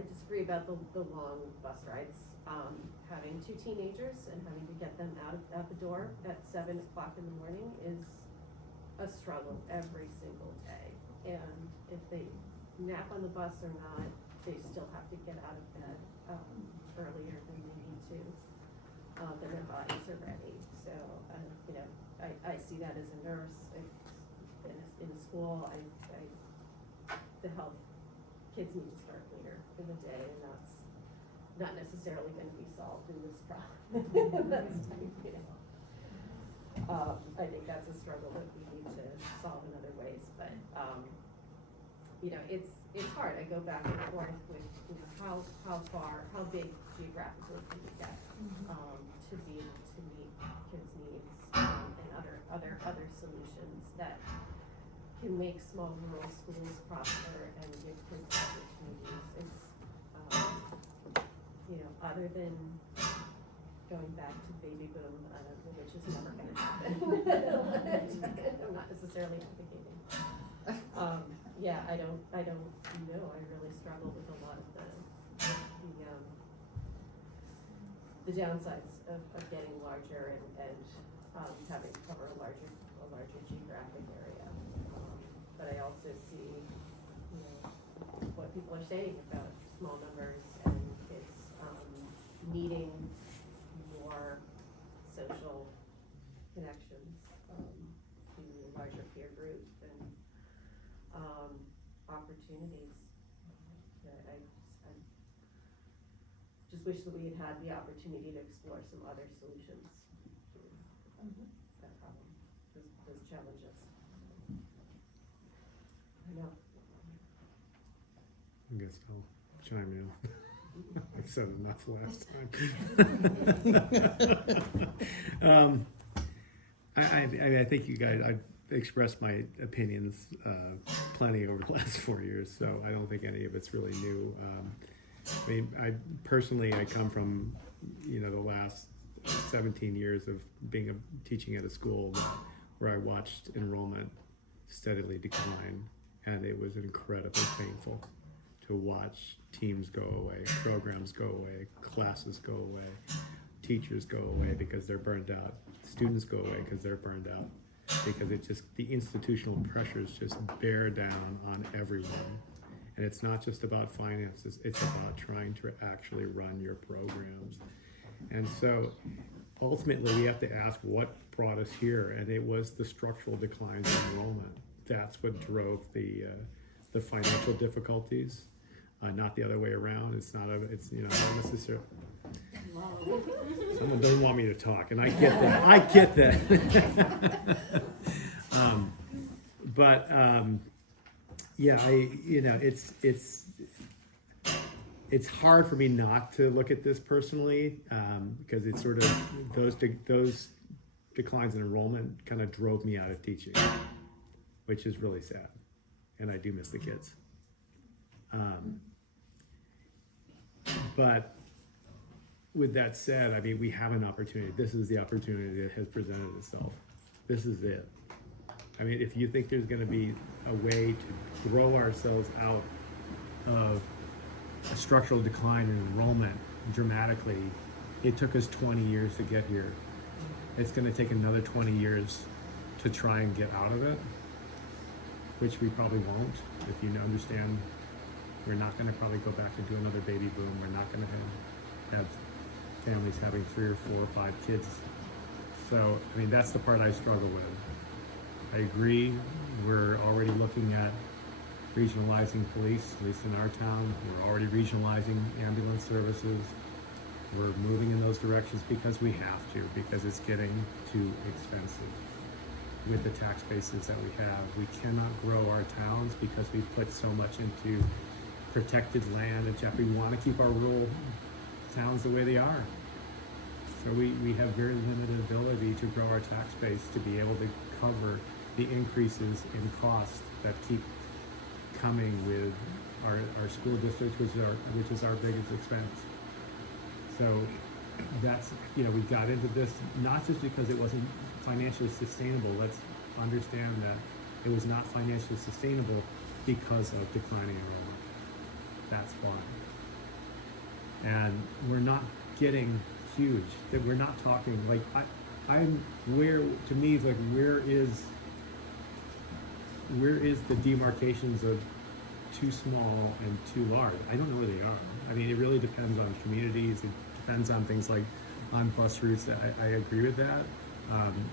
disagree about the long bus rides. Having two teenagers and having to get them out the door at 7 o'clock in the morning is a struggle every single day. And if they nap on the bus or not, they still have to get out of bed earlier than they need to, than their bodies are ready. So, you know, I see that as a nurse. In a school, the health kids need to start later in the day, and that's not necessarily going to be solved in this problem. That's, you know, I think that's a struggle that we need to solve in other ways. But you know, it's hard. I go back and forth with, you know, how big geographically can we get to be able to meet kids' needs, and other solutions that can make small rural schools prosper and give kids opportunities. It's you know, other than going back to baby boom, which is never going to happen. I'm not necessarily advocating. Yeah, I don't know. I really struggle with a lot of the downsides of getting larger and having to cover a larger geographic area. But I also see, you know, what people are saying about small numbers, and it's needing more social connections, to a larger peer group and opportunities. I just wish that we had the opportunity to explore some other solutions to that problem, those challenges. I know. I guess I'll chime in. I've said enough last time. I think you guys, I've expressed my opinions plenty over the last 4 years, so I don't think any of it's really new. I mean, I come from, you know, the last 17 years of teaching at a school where I watched enrollment steadily decline, and it was incredibly painful to watch teams go away, programs go away, classes go away, teachers go away because they're burned out, students go away because they're burned out, because the institutional pressures just bear down on everyone. And it's not just about finances, it's about trying to actually run your programs. And so ultimately we have to ask what brought us here, and it was the structural declines in enrollment. That's what drove the financial difficulties, not the other way around. It's not necessarily. Well, Someone doesn't want me to talk, and I get that. I get that. Yeah, it's hard for me not to look at this personally, because it's sort of those declines in enrollment kind of drove me out of teaching, which is really sad, and I do miss the kids. But with that said, I mean, we have an opportunity. This is the opportunity that has presented itself. This is it. I mean, if you think there's going to be a way to grow ourselves out of a structural decline in enrollment dramatically, it took us 20 years to get here. It's going to take another 20 years to try and get out of it, which we probably won't. If you understand, we're not going to probably go back into another baby boom. We're not going to have families having 3 or 4 or 5 kids. So, I mean, that's the part I struggle with. I agree, we're already looking at regionalizing police, at least in our town. We're already regionalizing ambulance services. We're moving in those directions because we have to, because it's getting too expensive. With the tax bases that we have, we cannot grow our towns because we've put so much into protected land and we want to keep our rural towns the way they are. So we have very limited ability to grow our tax base to be able to cover the increases in cost that keep coming with our school districts, which is our biggest expense. So that's, we got into this not just because it wasn't financially sustainable. Let's understand that it was not financially sustainable because of declining enrollment. That's why. And we're not getting huge. That we're not talking like to me it's like where is the demarcations of too small and too large? I don't know where they are. I mean, it really depends on communities. It depends on things like on bus routes. I agree with that.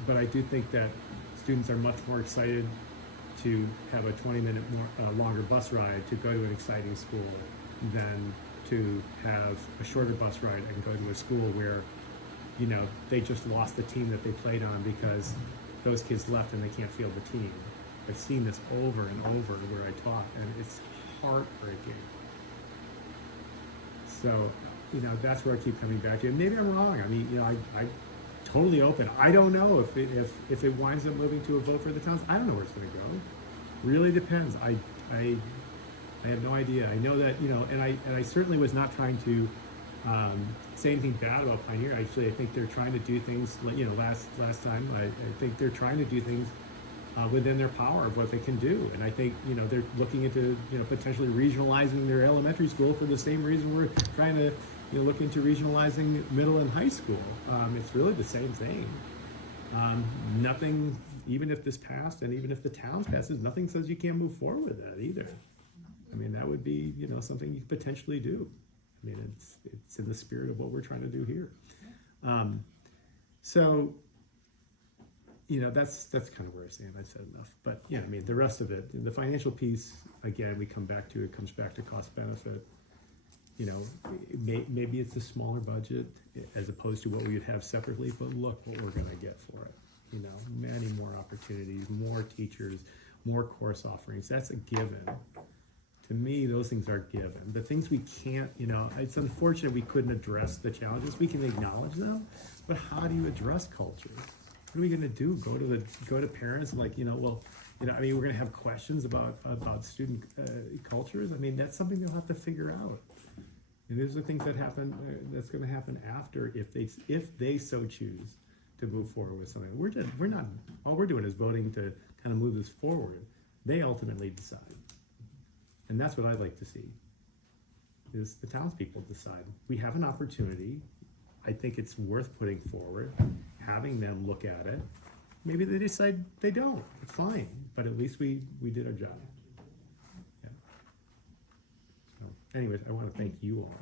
But I do think that students are much more excited to have a 20-minute longer bus ride to go to an exciting school than to have a shorter bus ride and go to a school where, they just lost the team that they played on because those kids left and they can't field the team. I've seen this over and over where I taught, and it's heartbreaking. So, that's where I keep coming back to. And maybe I'm wrong. I mean, I'm totally open. I don't know if it winds up moving to a vote for the towns. I don't know where it's going to go. Really depends. I have no idea. I know that, and I certainly was not trying to say anything bad about Pioneer. Actually, I think they're trying to do things, last time, I think they're trying to do things within their power of what they can do. And I think, they're looking into, potentially regionalizing their elementary school for the same reason we're trying to, look into regionalizing middle and high school. It's really the same thing. Nothing, even if this passed and even if the towns passes, nothing says you can't move forward with that either. I mean, that would be, something you could potentially do. I mean, it's in the spirit of what we're trying to do here. So, that's kind of where I stand. I've said enough. But yeah, I mean, the rest of it, the financial piece, again, it comes back to cost benefit. Maybe it's a smaller budget as opposed to what we would have separately, but look what we're going to get for it. Many more opportunities, more teachers, more course offerings. That's a given. To me, those things are given. The things we can't, it's unfortunate we couldn't address the challenges. We can acknowledge them, but how do you address culture? What are we going to do? Go to parents and we're going to have questions about student cultures. I mean, that's something they'll have to figure out. And these are things that happen. That's going to happen after if they so choose to move forward with something. We're not. All we're doing is voting to kind of move this forward. They ultimately decide, and that's what I'd like to see. Is the townspeople decide? We have an opportunity. I think it's worth putting forward, having them look at it. Maybe they decide they don't. It's fine, but at least we did our job. Yeah. So, anyways, I want to thank you all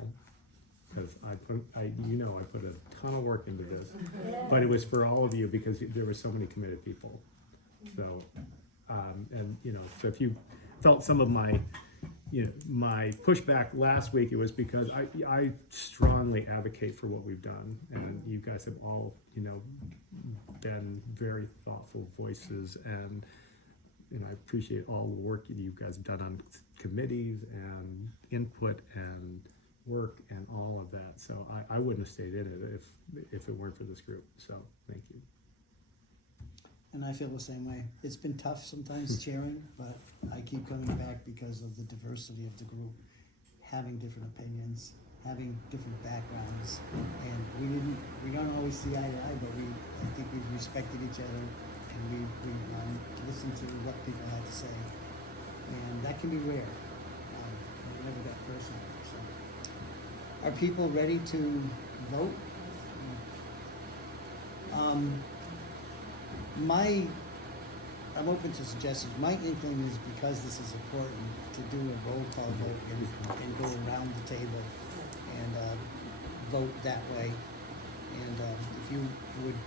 because I put a ton of work into this, but it was for all of you because there were so many committed people. So, so if you felt some of my you know, my pushback last week, it was because I strongly advocate for what we've done, and you guys have all, you know, been very thoughtful voices, and I appreciate all the work that you guys have done on committees and input and work and all of that. So I wouldn't have stayed in it if it weren't for this group. So thank you. And I feel the same way. It's been tough sometimes chairing, but I keep coming back because of the diversity of the group, having different opinions, having different backgrounds, and we don't always see eye to eye, but I think we've respected each other, and we've listened to what people had to say, and that can be rare. Never that person. So, are people ready to vote? I'm open to suggestions. My inkling is because this is important to do a roll call vote and go around the table and vote that way. And if you would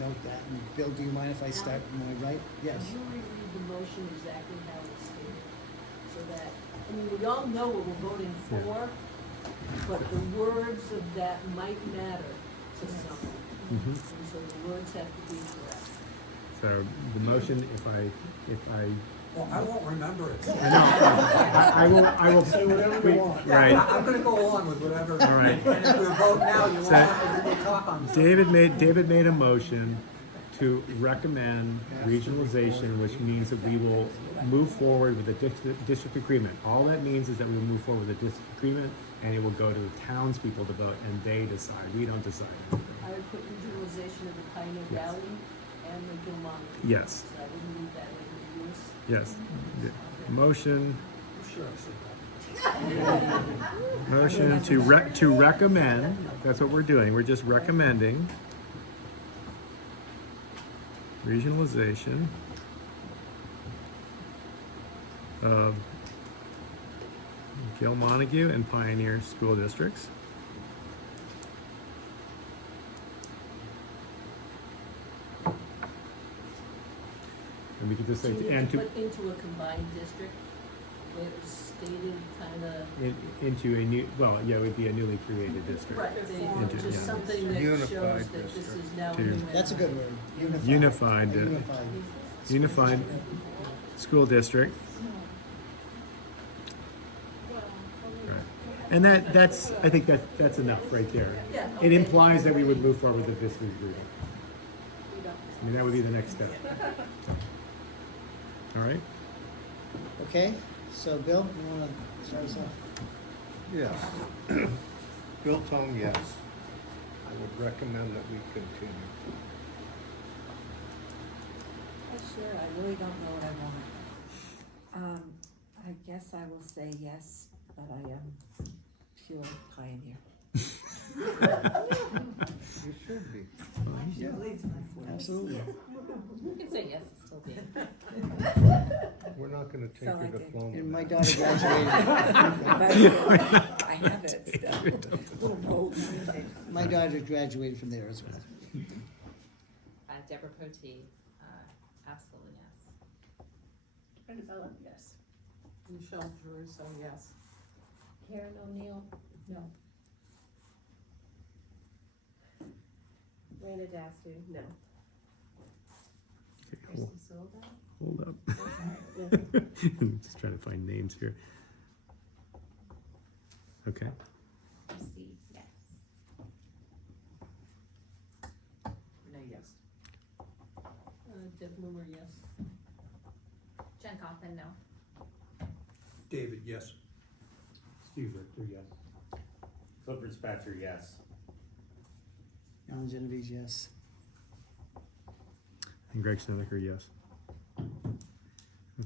note that. And Bill, do you mind if I start? Am I right? Yes. Could you reread the motion exactly how it's stated? So that, I mean, we all know what we're voting for, but the words of that might matter to someone. Mm-hmm. And so the words have to be correct. So the motion, if I Well, I won't remember it. I will say whatever you want. Right. I'm gonna go along with whatever. All right. And if we vote now, you won't So- have to talk on something. David made a motion to recommend regionalization, which means that we will move forward with the district agreement. All that means is that we will move forward with the district agreement, and it will go to the townspeople to vote, and they decide. We don't decide anything. I would put regionalization of the Pioneer Yes. Valley and the Gilmont. Yes. So I wouldn't leave that in use. Yes. The motion. Sure, I said that. Motion to recommend. That's what we're doing. We're just recommending regionalization of Gil Montague and Pioneer school districts. And we could just say, and to, Put into a combined district, where it was stated kinda. into a new, well, yeah, it would be a newly created district. Into- Just yeah. something that Unified shows that this district. is now. To- a new That's a good word. Unified. Unified, Unified. Unified school district. Right. And that's, I think that's enough right there. Yeah, It okay. implies that we would move forward with the district agreement. I mean, that would be the next step. All right? Okay, so Bill, you wanna start us off? Yes. Bill Tone, yes. I would recommend that we continue. Sure, I really don't know what I want. I guess I will say yes, but I am pure Pioneer. You should be. Yeah, absolutely. You can say yes, it's still be. We're not gonna take So I your did. diploma. And my back. daughter graduated. I have it still. Little note. My daughter graduated from there as well. Deborah Potee, absolutely yes. Brenda Bella, yes. Michelle Caruso, yes. Karen O'Neill, no. Raina Dastu, no. Okay, Christy Solda? hold up. Just trying to find names here. Okay. Christy, yes. Renee, yes. Deb Bloomer, yes. Jen Kaufman, no. David, yes. Steve Richter, yes. Clifford Spatcher, yes. Alan Genovese, yes. And Greg Snedeker, yes.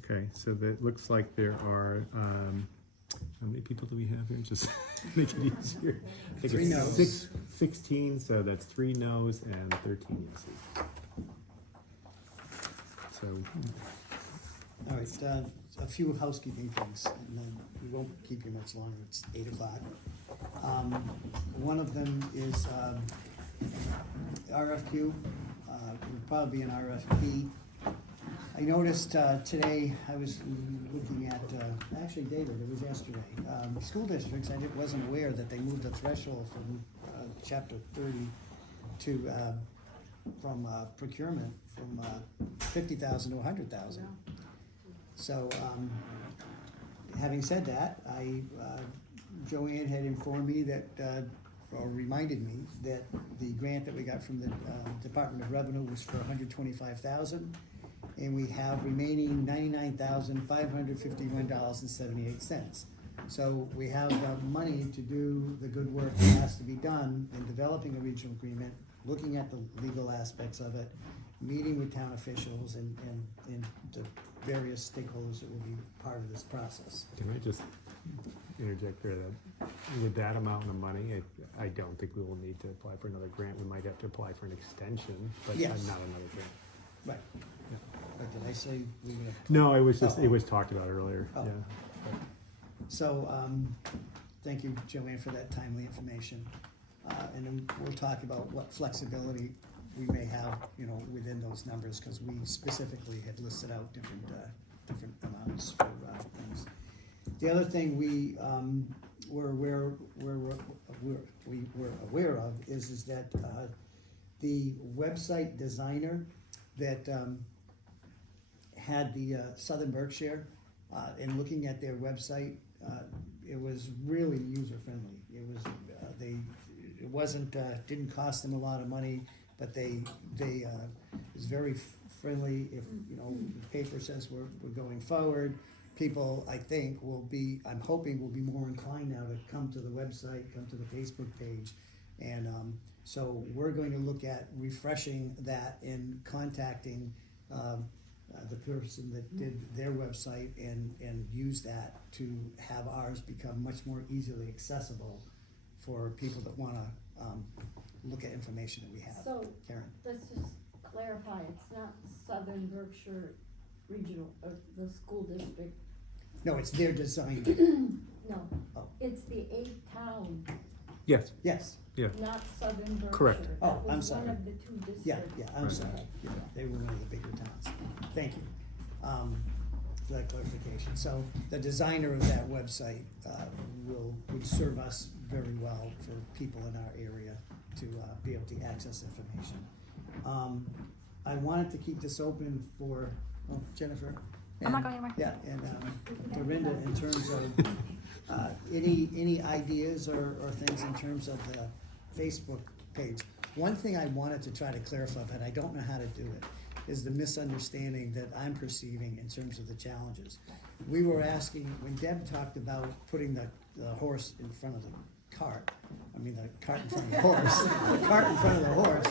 Okay, so that looks like there are, how many people do we have here? Just make it easier. I think 3 it's noes. 16, so that's 3 noes and 13 yeses. So, All right, a few housekeeping things, and then we won't keep you much longer, it's 8 o'clock. One of them is RFQ, it would probably be an RFP. I noticed today, I was looking at, actually David, it was yesterday, school districts, wasn't aware that they moved the threshold from chapter 30 to, from procurement from 50,000 to 100,000. So, having said that, Joanne had informed me that, or reminded me that the grant that we got from the Department of Revenue was for $125,000, and we have remaining $99,551.78. So we have the money to do the good work that has to be done in developing a regional agreement, looking at the legal aspects of it, meeting with town officials and the various stakeholders that will be part of this process. Can I just interject there that with that amount of money, I don't think we will need to apply for another grant. We might have to apply for an extension, but Yes. not another grant. Right. Yeah. But did I say we would have? No, it was just, Oh. it was talked about earlier, Oh. yeah. So, thank you, Joanne, for that timely information. And then we'll talk about what flexibility we may have, within those numbers, because we specifically had listed out different amounts for things. The other thing we were aware of is that the website designer that had the Southern Berkshire, in looking at their website, it was really user-friendly. It was, it wasn't, didn't cost them a lot of money, but it was very friendly. If, the paper says we're going forward, people, I think, I'm hoping will be more inclined now to come to the website, come to the Facebook page. And so we're going to look at refreshing that and contacting the person that did their website and use that to have ours become much more easily accessible for people that want to look at information that we have. So, Karen? let's just clarify, it's not Southern Berkshire Regional, or the school district. No, it's their design. No, Oh. it's the 8-town, Yes, Yes. yeah. not Southern Berkshire. Correct. Oh, I'm That was sorry. one of the two districts. Yeah, I'm Right. sorry. Yeah, they were one of the bigger towns. Thank you for that clarification. So the designer of that website would serve us very well for people in our area to be able to access information. I wanted to keep this open for, Jennifer. I'm not and- going anywhere. Yeah, and Dorinda, in terms of any ideas or things in terms of the Facebook page. One thing I wanted to try to clarify, but I don't know how to do it, is the misunderstanding that I'm perceiving in terms of the challenges. We were asking, when Deb talked about putting the horse in front of the cart, the cart in front of the horse, the cart in front of the horse,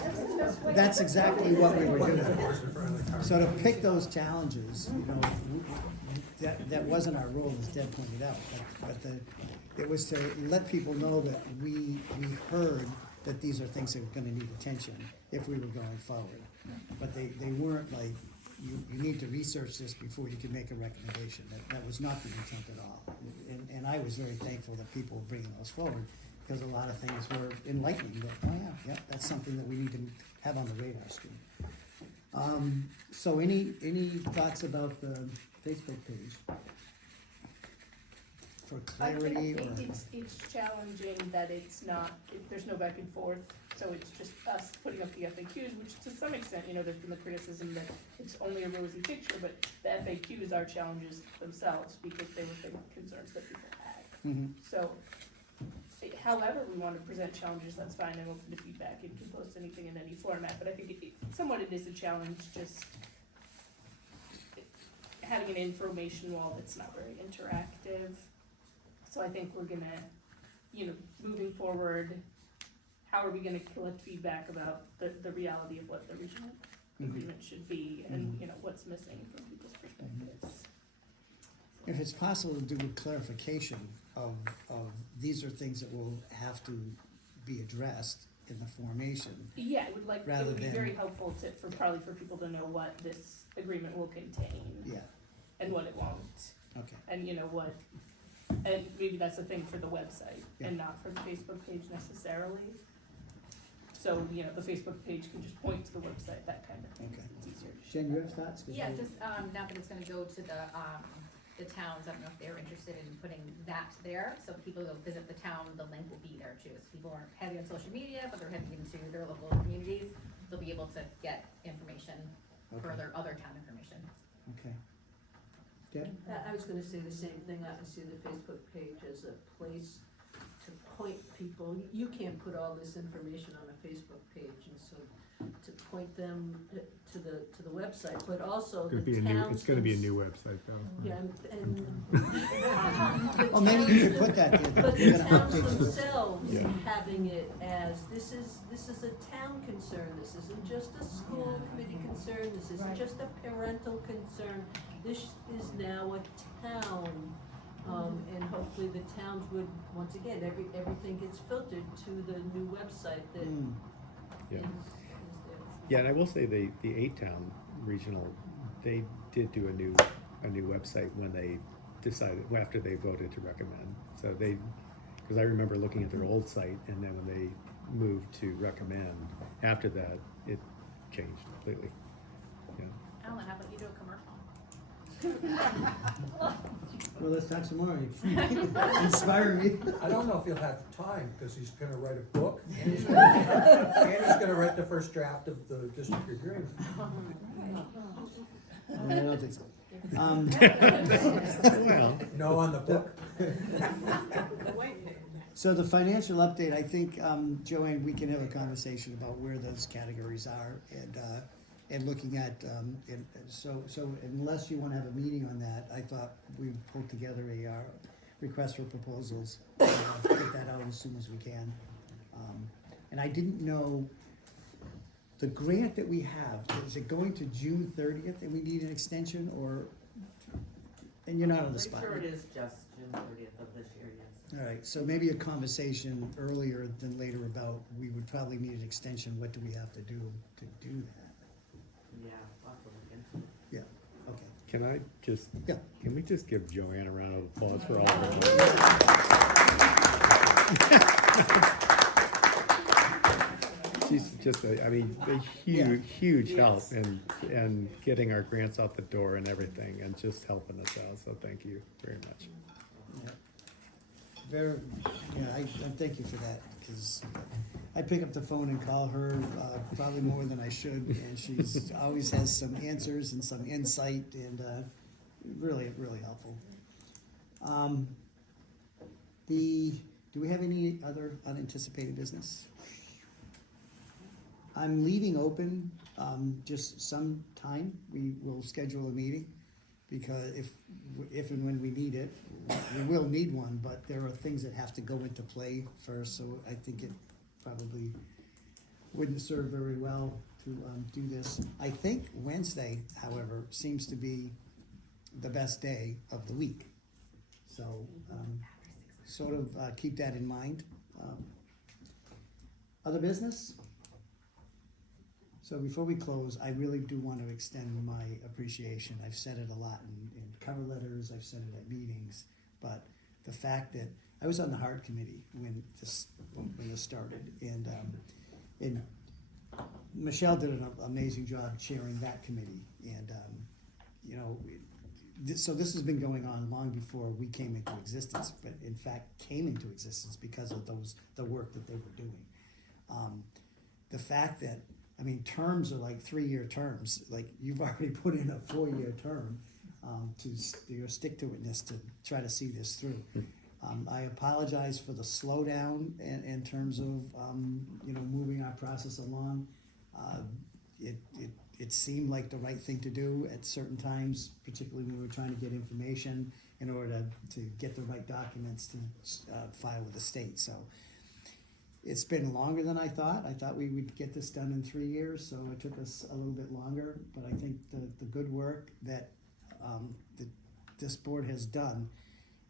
that's exactly what we were doing. So to pick those challenges, that wasn't our role, as Deb pointed out, but it was to let people know that we heard that these are things that are gonna need attention if we were going forward. But they weren't like, you need to research this before you can make a recommendation. That was not the intent at all. And I was very thankful that people were bringing those forward, because a lot of things were enlightening, that, yeah, that's something that we need to have on the radar screen. So any thoughts about the Facebook page? For clarity I or? think it's challenging that there's no back and forth, so it's just us putting up the FAQs, which to some extent, there's been the criticism that it's only a rosy picture, but the FAQs are challenges themselves, because they were concerns that people had. Mhm. So, however we want to present challenges, that's fine, I'm open to feedback, and can post anything in any format, but I think somewhat it is a challenge, just having an information wall that's not very interactive. So I think we're gonna, moving forward, how are we gonna collect feedback about the reality of what the regional agreement should be, and, what's missing from people's perspectives. If it's possible to do a clarification of these are things that will have to be addressed in the formation. Yeah, it Rather would be than- very helpful probably for people to know what this agreement will contain. Yeah, And what it won't, okay, and and maybe that's a thing for the website, Yeah. and not for the Facebook page necessarily. So, the Facebook page can just point to the website, that kind of thing. Okay. It's easier to Jen, you have thoughts? Yeah, just, now that it's gonna go to the towns, I don't know if they're interested in putting that there, so people go visit the town, the link will be there too. So people aren't heavy on social media, but they're heavy into their local communities, they'll be able to get information, Okay. further other town information. Okay. Deb? I was gonna say the same thing, I see the Facebook page as a place to point people. You can't put all this information on a Facebook page, and so to point them to the website, but also the towns. It's gonna be a new website though. Yeah, and. Oh, maybe you could put that there. But You're the gonna towns update it. themselves Yeah. having it as, this is a town concern, this isn't just a school committee concern, this isn't Right. just a parental concern, this is now a town. And hopefully the towns would, once again, everything gets filtered to the new website that Mm. Yeah. is there. Yeah, and I will say the 8-town regional, they did do a new website when they decided, after they voted to recommend. So because I remember looking at their old site, and then when they moved to recommend, after that, it changed completely. Yeah. Alan, how about you do a commercial? Well, let's talk some more. Inspire me. I don't know if he'll have time, because he's gonna write a book, and he's gonna write the first draft of the district agreement. I don't think so. Well, No on the book. So the financial update, I think, Joanne, we can have a conversation about where those categories are and looking at, so unless you wanna have a meeting on that, I thought we'd pull together a request for proposals, get that out as soon as we can. And I didn't know, the grant that we have, is it going to June 30th and we need an extension, or, and you're not on the spot? Pretty sure it is just June 30th of this year, yes. All right, so maybe a conversation earlier than later about, we would probably need an extension, what do we have to do that? Yeah, I'll have to look into it. Yeah, okay. can I just, Yeah. can we just give Joanne a round of applause for all of her work? She's just a huge help in getting our grants out the door and everything, and just helping us out, so thank you very much. Yeah. Very, yeah, I thank you for that, because I pick up the phone and call her, probably more than I should, and she's always has some answers and some insight, and, really helpful. Do we have any other unanticipated business? I'm leaving open, just some time, we will schedule a meeting, because if and when we need it, we will need one, but there are things that have to go into play first, so I think it probably wouldn't serve very well to, do this. I think Wednesday, however, seems to be the best day of the week, so, sort of, keep that in mind. Other business? So before we close, I really do want to extend my appreciation. I've said it a lot in cover letters, I've said it at meetings, but the fact that I was on the Heart Committee when this started, and Michelle did an amazing job chairing that committee, and so this has been going on long before we came into existence, but in fact came into existence because of the work that they were doing. The fact that, terms are like 3-year terms, like you've already put in a 4-year term, to stick to itness to try to see this through. I apologize for the slowdown in terms of, moving our process along. It seemed like the right thing to do at certain times, particularly when we were trying to get information in order to get the right documents to file with the state. So it's been longer than I thought. I thought we would get this done in 3 years, so it took us a little bit longer. But I think the good work that this board has done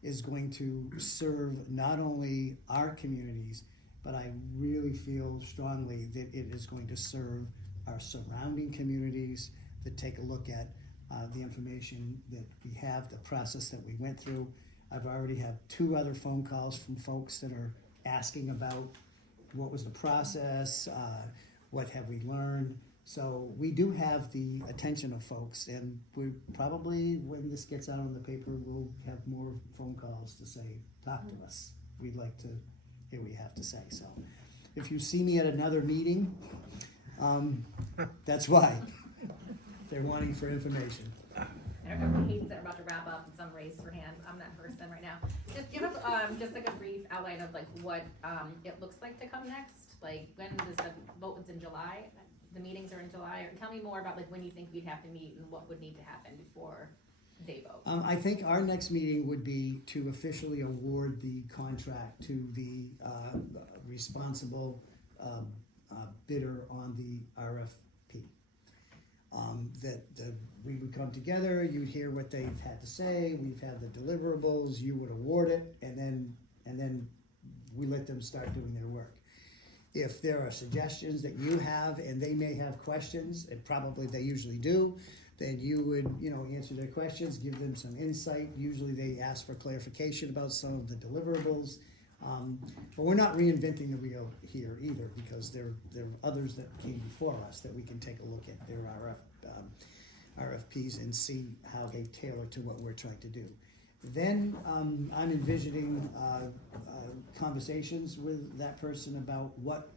is going to serve not only our communities, but I really feel strongly that it is going to serve our surrounding communities, that take a look at the information that we have, the process that we went through. I've already had 2 other phone calls from folks that are asking about what was the process, what have we learned. So we do have the attention of folks, and we probably, when this gets out on the paper, we'll have more phone calls to say, talk to us. We'd like to hear what you have to say. So if you see me at another meeting, that's why. They're wanting for information. Everyone hates that we're about to wrap up, and some raised their hand. I'm that person right now. Just give us, just like a brief outline of like what, it looks like to come next. Like, when does the vote was in July? The meetings are in July. Or tell me more about like when you think we'd have to meet and what would need to happen before they vote. I think our next meeting would be to officially award the contract to the responsible bidder on the RFP. We would come together, you'd hear what they've had to say, we've had the deliverables, you would award it, and then we let them start doing their work. If there are suggestions that you have and they may have questions, and probably they usually do, then you would, answer their questions, give them some insight. Usually they ask for clarification about some of the deliverables. But we're not reinventing the wheel here either, because there are others that came before us that we can take a look at their RFPs and see how they tailor to what we're trying to do. Then I'm envisioning conversations with that person about what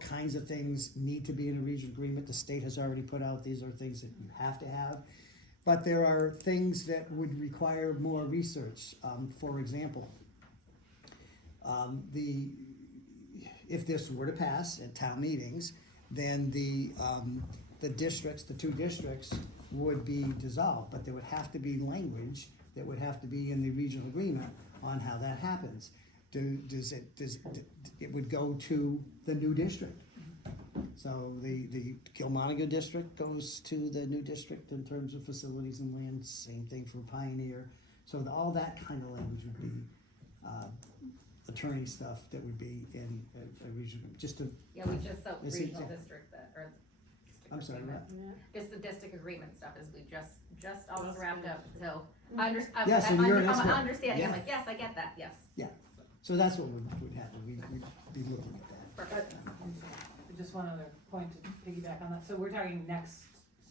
kinds of things need to be in a regional agreement. The state has already put out, these are things that you have to have. But there are things that would require more research. For example, if this were to pass at town meetings, then the districts, the two districts, would be dissolved. But there would have to be language that would have to be in the regional agreement on how that happens. It would go to the new district. So the Gilmonago district goes to the new district in terms of facilities and land. Same thing for Pioneer. So all that kind of language would be attorney stuff that would be in a regional, just to. Yeah, we just, so This regional is- district that, or. I'm sorry, what? Just the district agreement stuff is we just almost Just wrapped up, finished. so I understand, Yeah, so you're an I'm expert. understanding, I'm Yeah. like, yes, I get that, yes. Yeah, so that's what would happen. We'd be looking at that. Perfect. Just one other point to piggyback on that. So we're talking next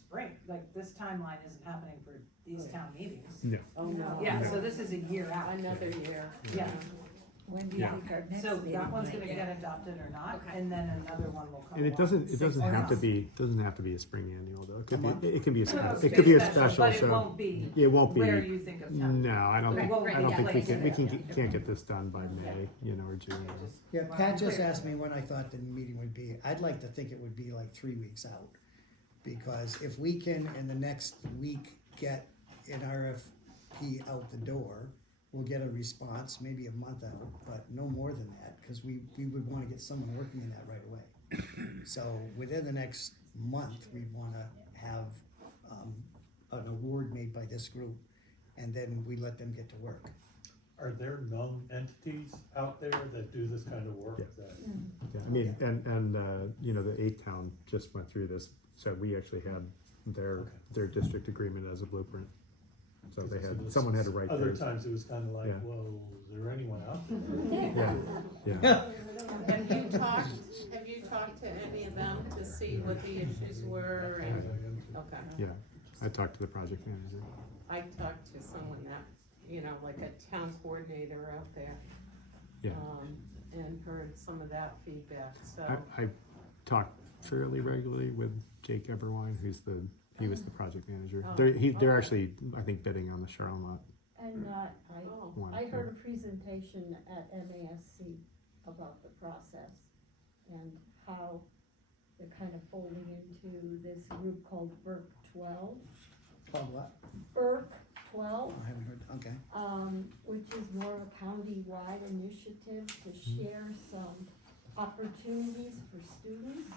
spring, like this timeline isn't happening for these town meetings. No. Oh, no. Yeah, so this is a year out. Another year. Yeah, When do you Yeah. think our next so meeting that one's might gonna be? get adopted or not, Okay. and then another one will come And it along. doesn't Or have to not. be, a spring annual though. It could month? be, it can be a, No, no, it could be a special, special, but it so. won't be It won't be. where you think of town. No, I don't It think, won't I don't be think we placed can, we there. can't get this done by May, or June. Yeah, Well, Pat just clear. asked me when I thought the meeting would be. I'd like to think it would be like 3 weeks out. Because if we can, in the next week, get an RFP out the door, we'll get a response, maybe a month out, but no more than that, because we would wanna get someone working in that right away. So within the next month, we'd wanna have, an award made by this group, and then we let them get to work. Are there known entities out there that do this kind of work? Yeah. That Yeah, I mean, and the 8th town just went through this, so we actually had their district agreement as a blueprint. So they had, someone had to write Other theirs. times it was kind of like, Yeah. whoa, is there anyone out there? Yeah. Have you talked to any of them to see what the issues were and, okay. Yeah, I talked to the project manager. I talked to someone that, like a town coordinator out there. Yeah. And heard some of that feedback, so. I talk fairly regularly with Jake Eberwine, he was the project manager. Oh. They're actually, I think, bidding on the Charlotte And Oh. one. I heard a presentation at MASC about the process and how they're kind of folding into this group called BERC 12. Called what? BERC 12, I haven't heard, okay. which is more a county-wide initiative to share some opportunities for students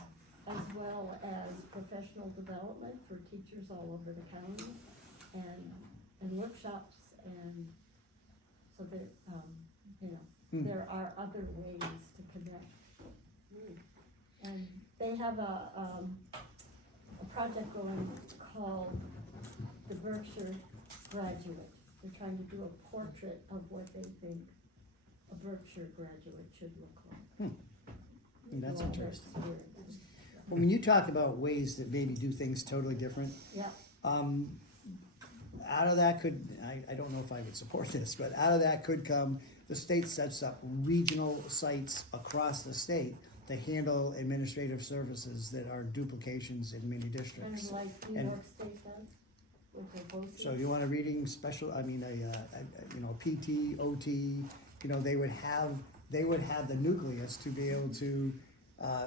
as well as professional development for teachers all over the county and workshops and so that, there are other ways to connect. And they have a project going called the Berkshire Graduate. They're trying to do a portrait of what they think a Berkshire graduate should look like. That's all that interesting. spirit. Well, when you talk about ways that maybe do things totally different, Yeah, out of that could, I don't know if I would support this, but out of that could come, the state sets up regional sites across the state to handle administrative services that are duplications in many kind districts. of like New And- York State does with their BOCES. So you want a reading special, you know, PT, OT, you know, they would have the nucleus to be able to, I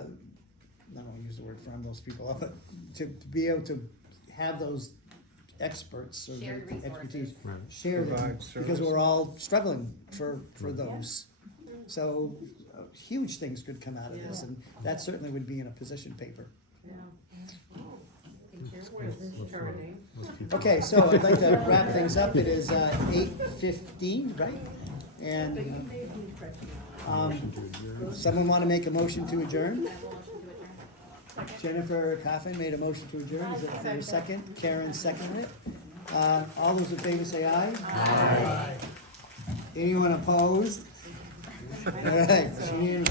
don't wanna use the word firm those people up, but to be able to have those experts or the Shared expertise, resources. Right. share them, Provide because service. we're all struggling for those. So, huge things could come out of this, and that certainly would be in a position paper. Where's this turning? Okay, so I'd like to wrap things up. It is 8:15, right? And someone want to make a motion to adjourn? Jennifer Coffin made a motion to adjourn. Is there a second? Karen seconded it. All those in favor say aye. Aye. Anyone opposed? All right, it's unanimous.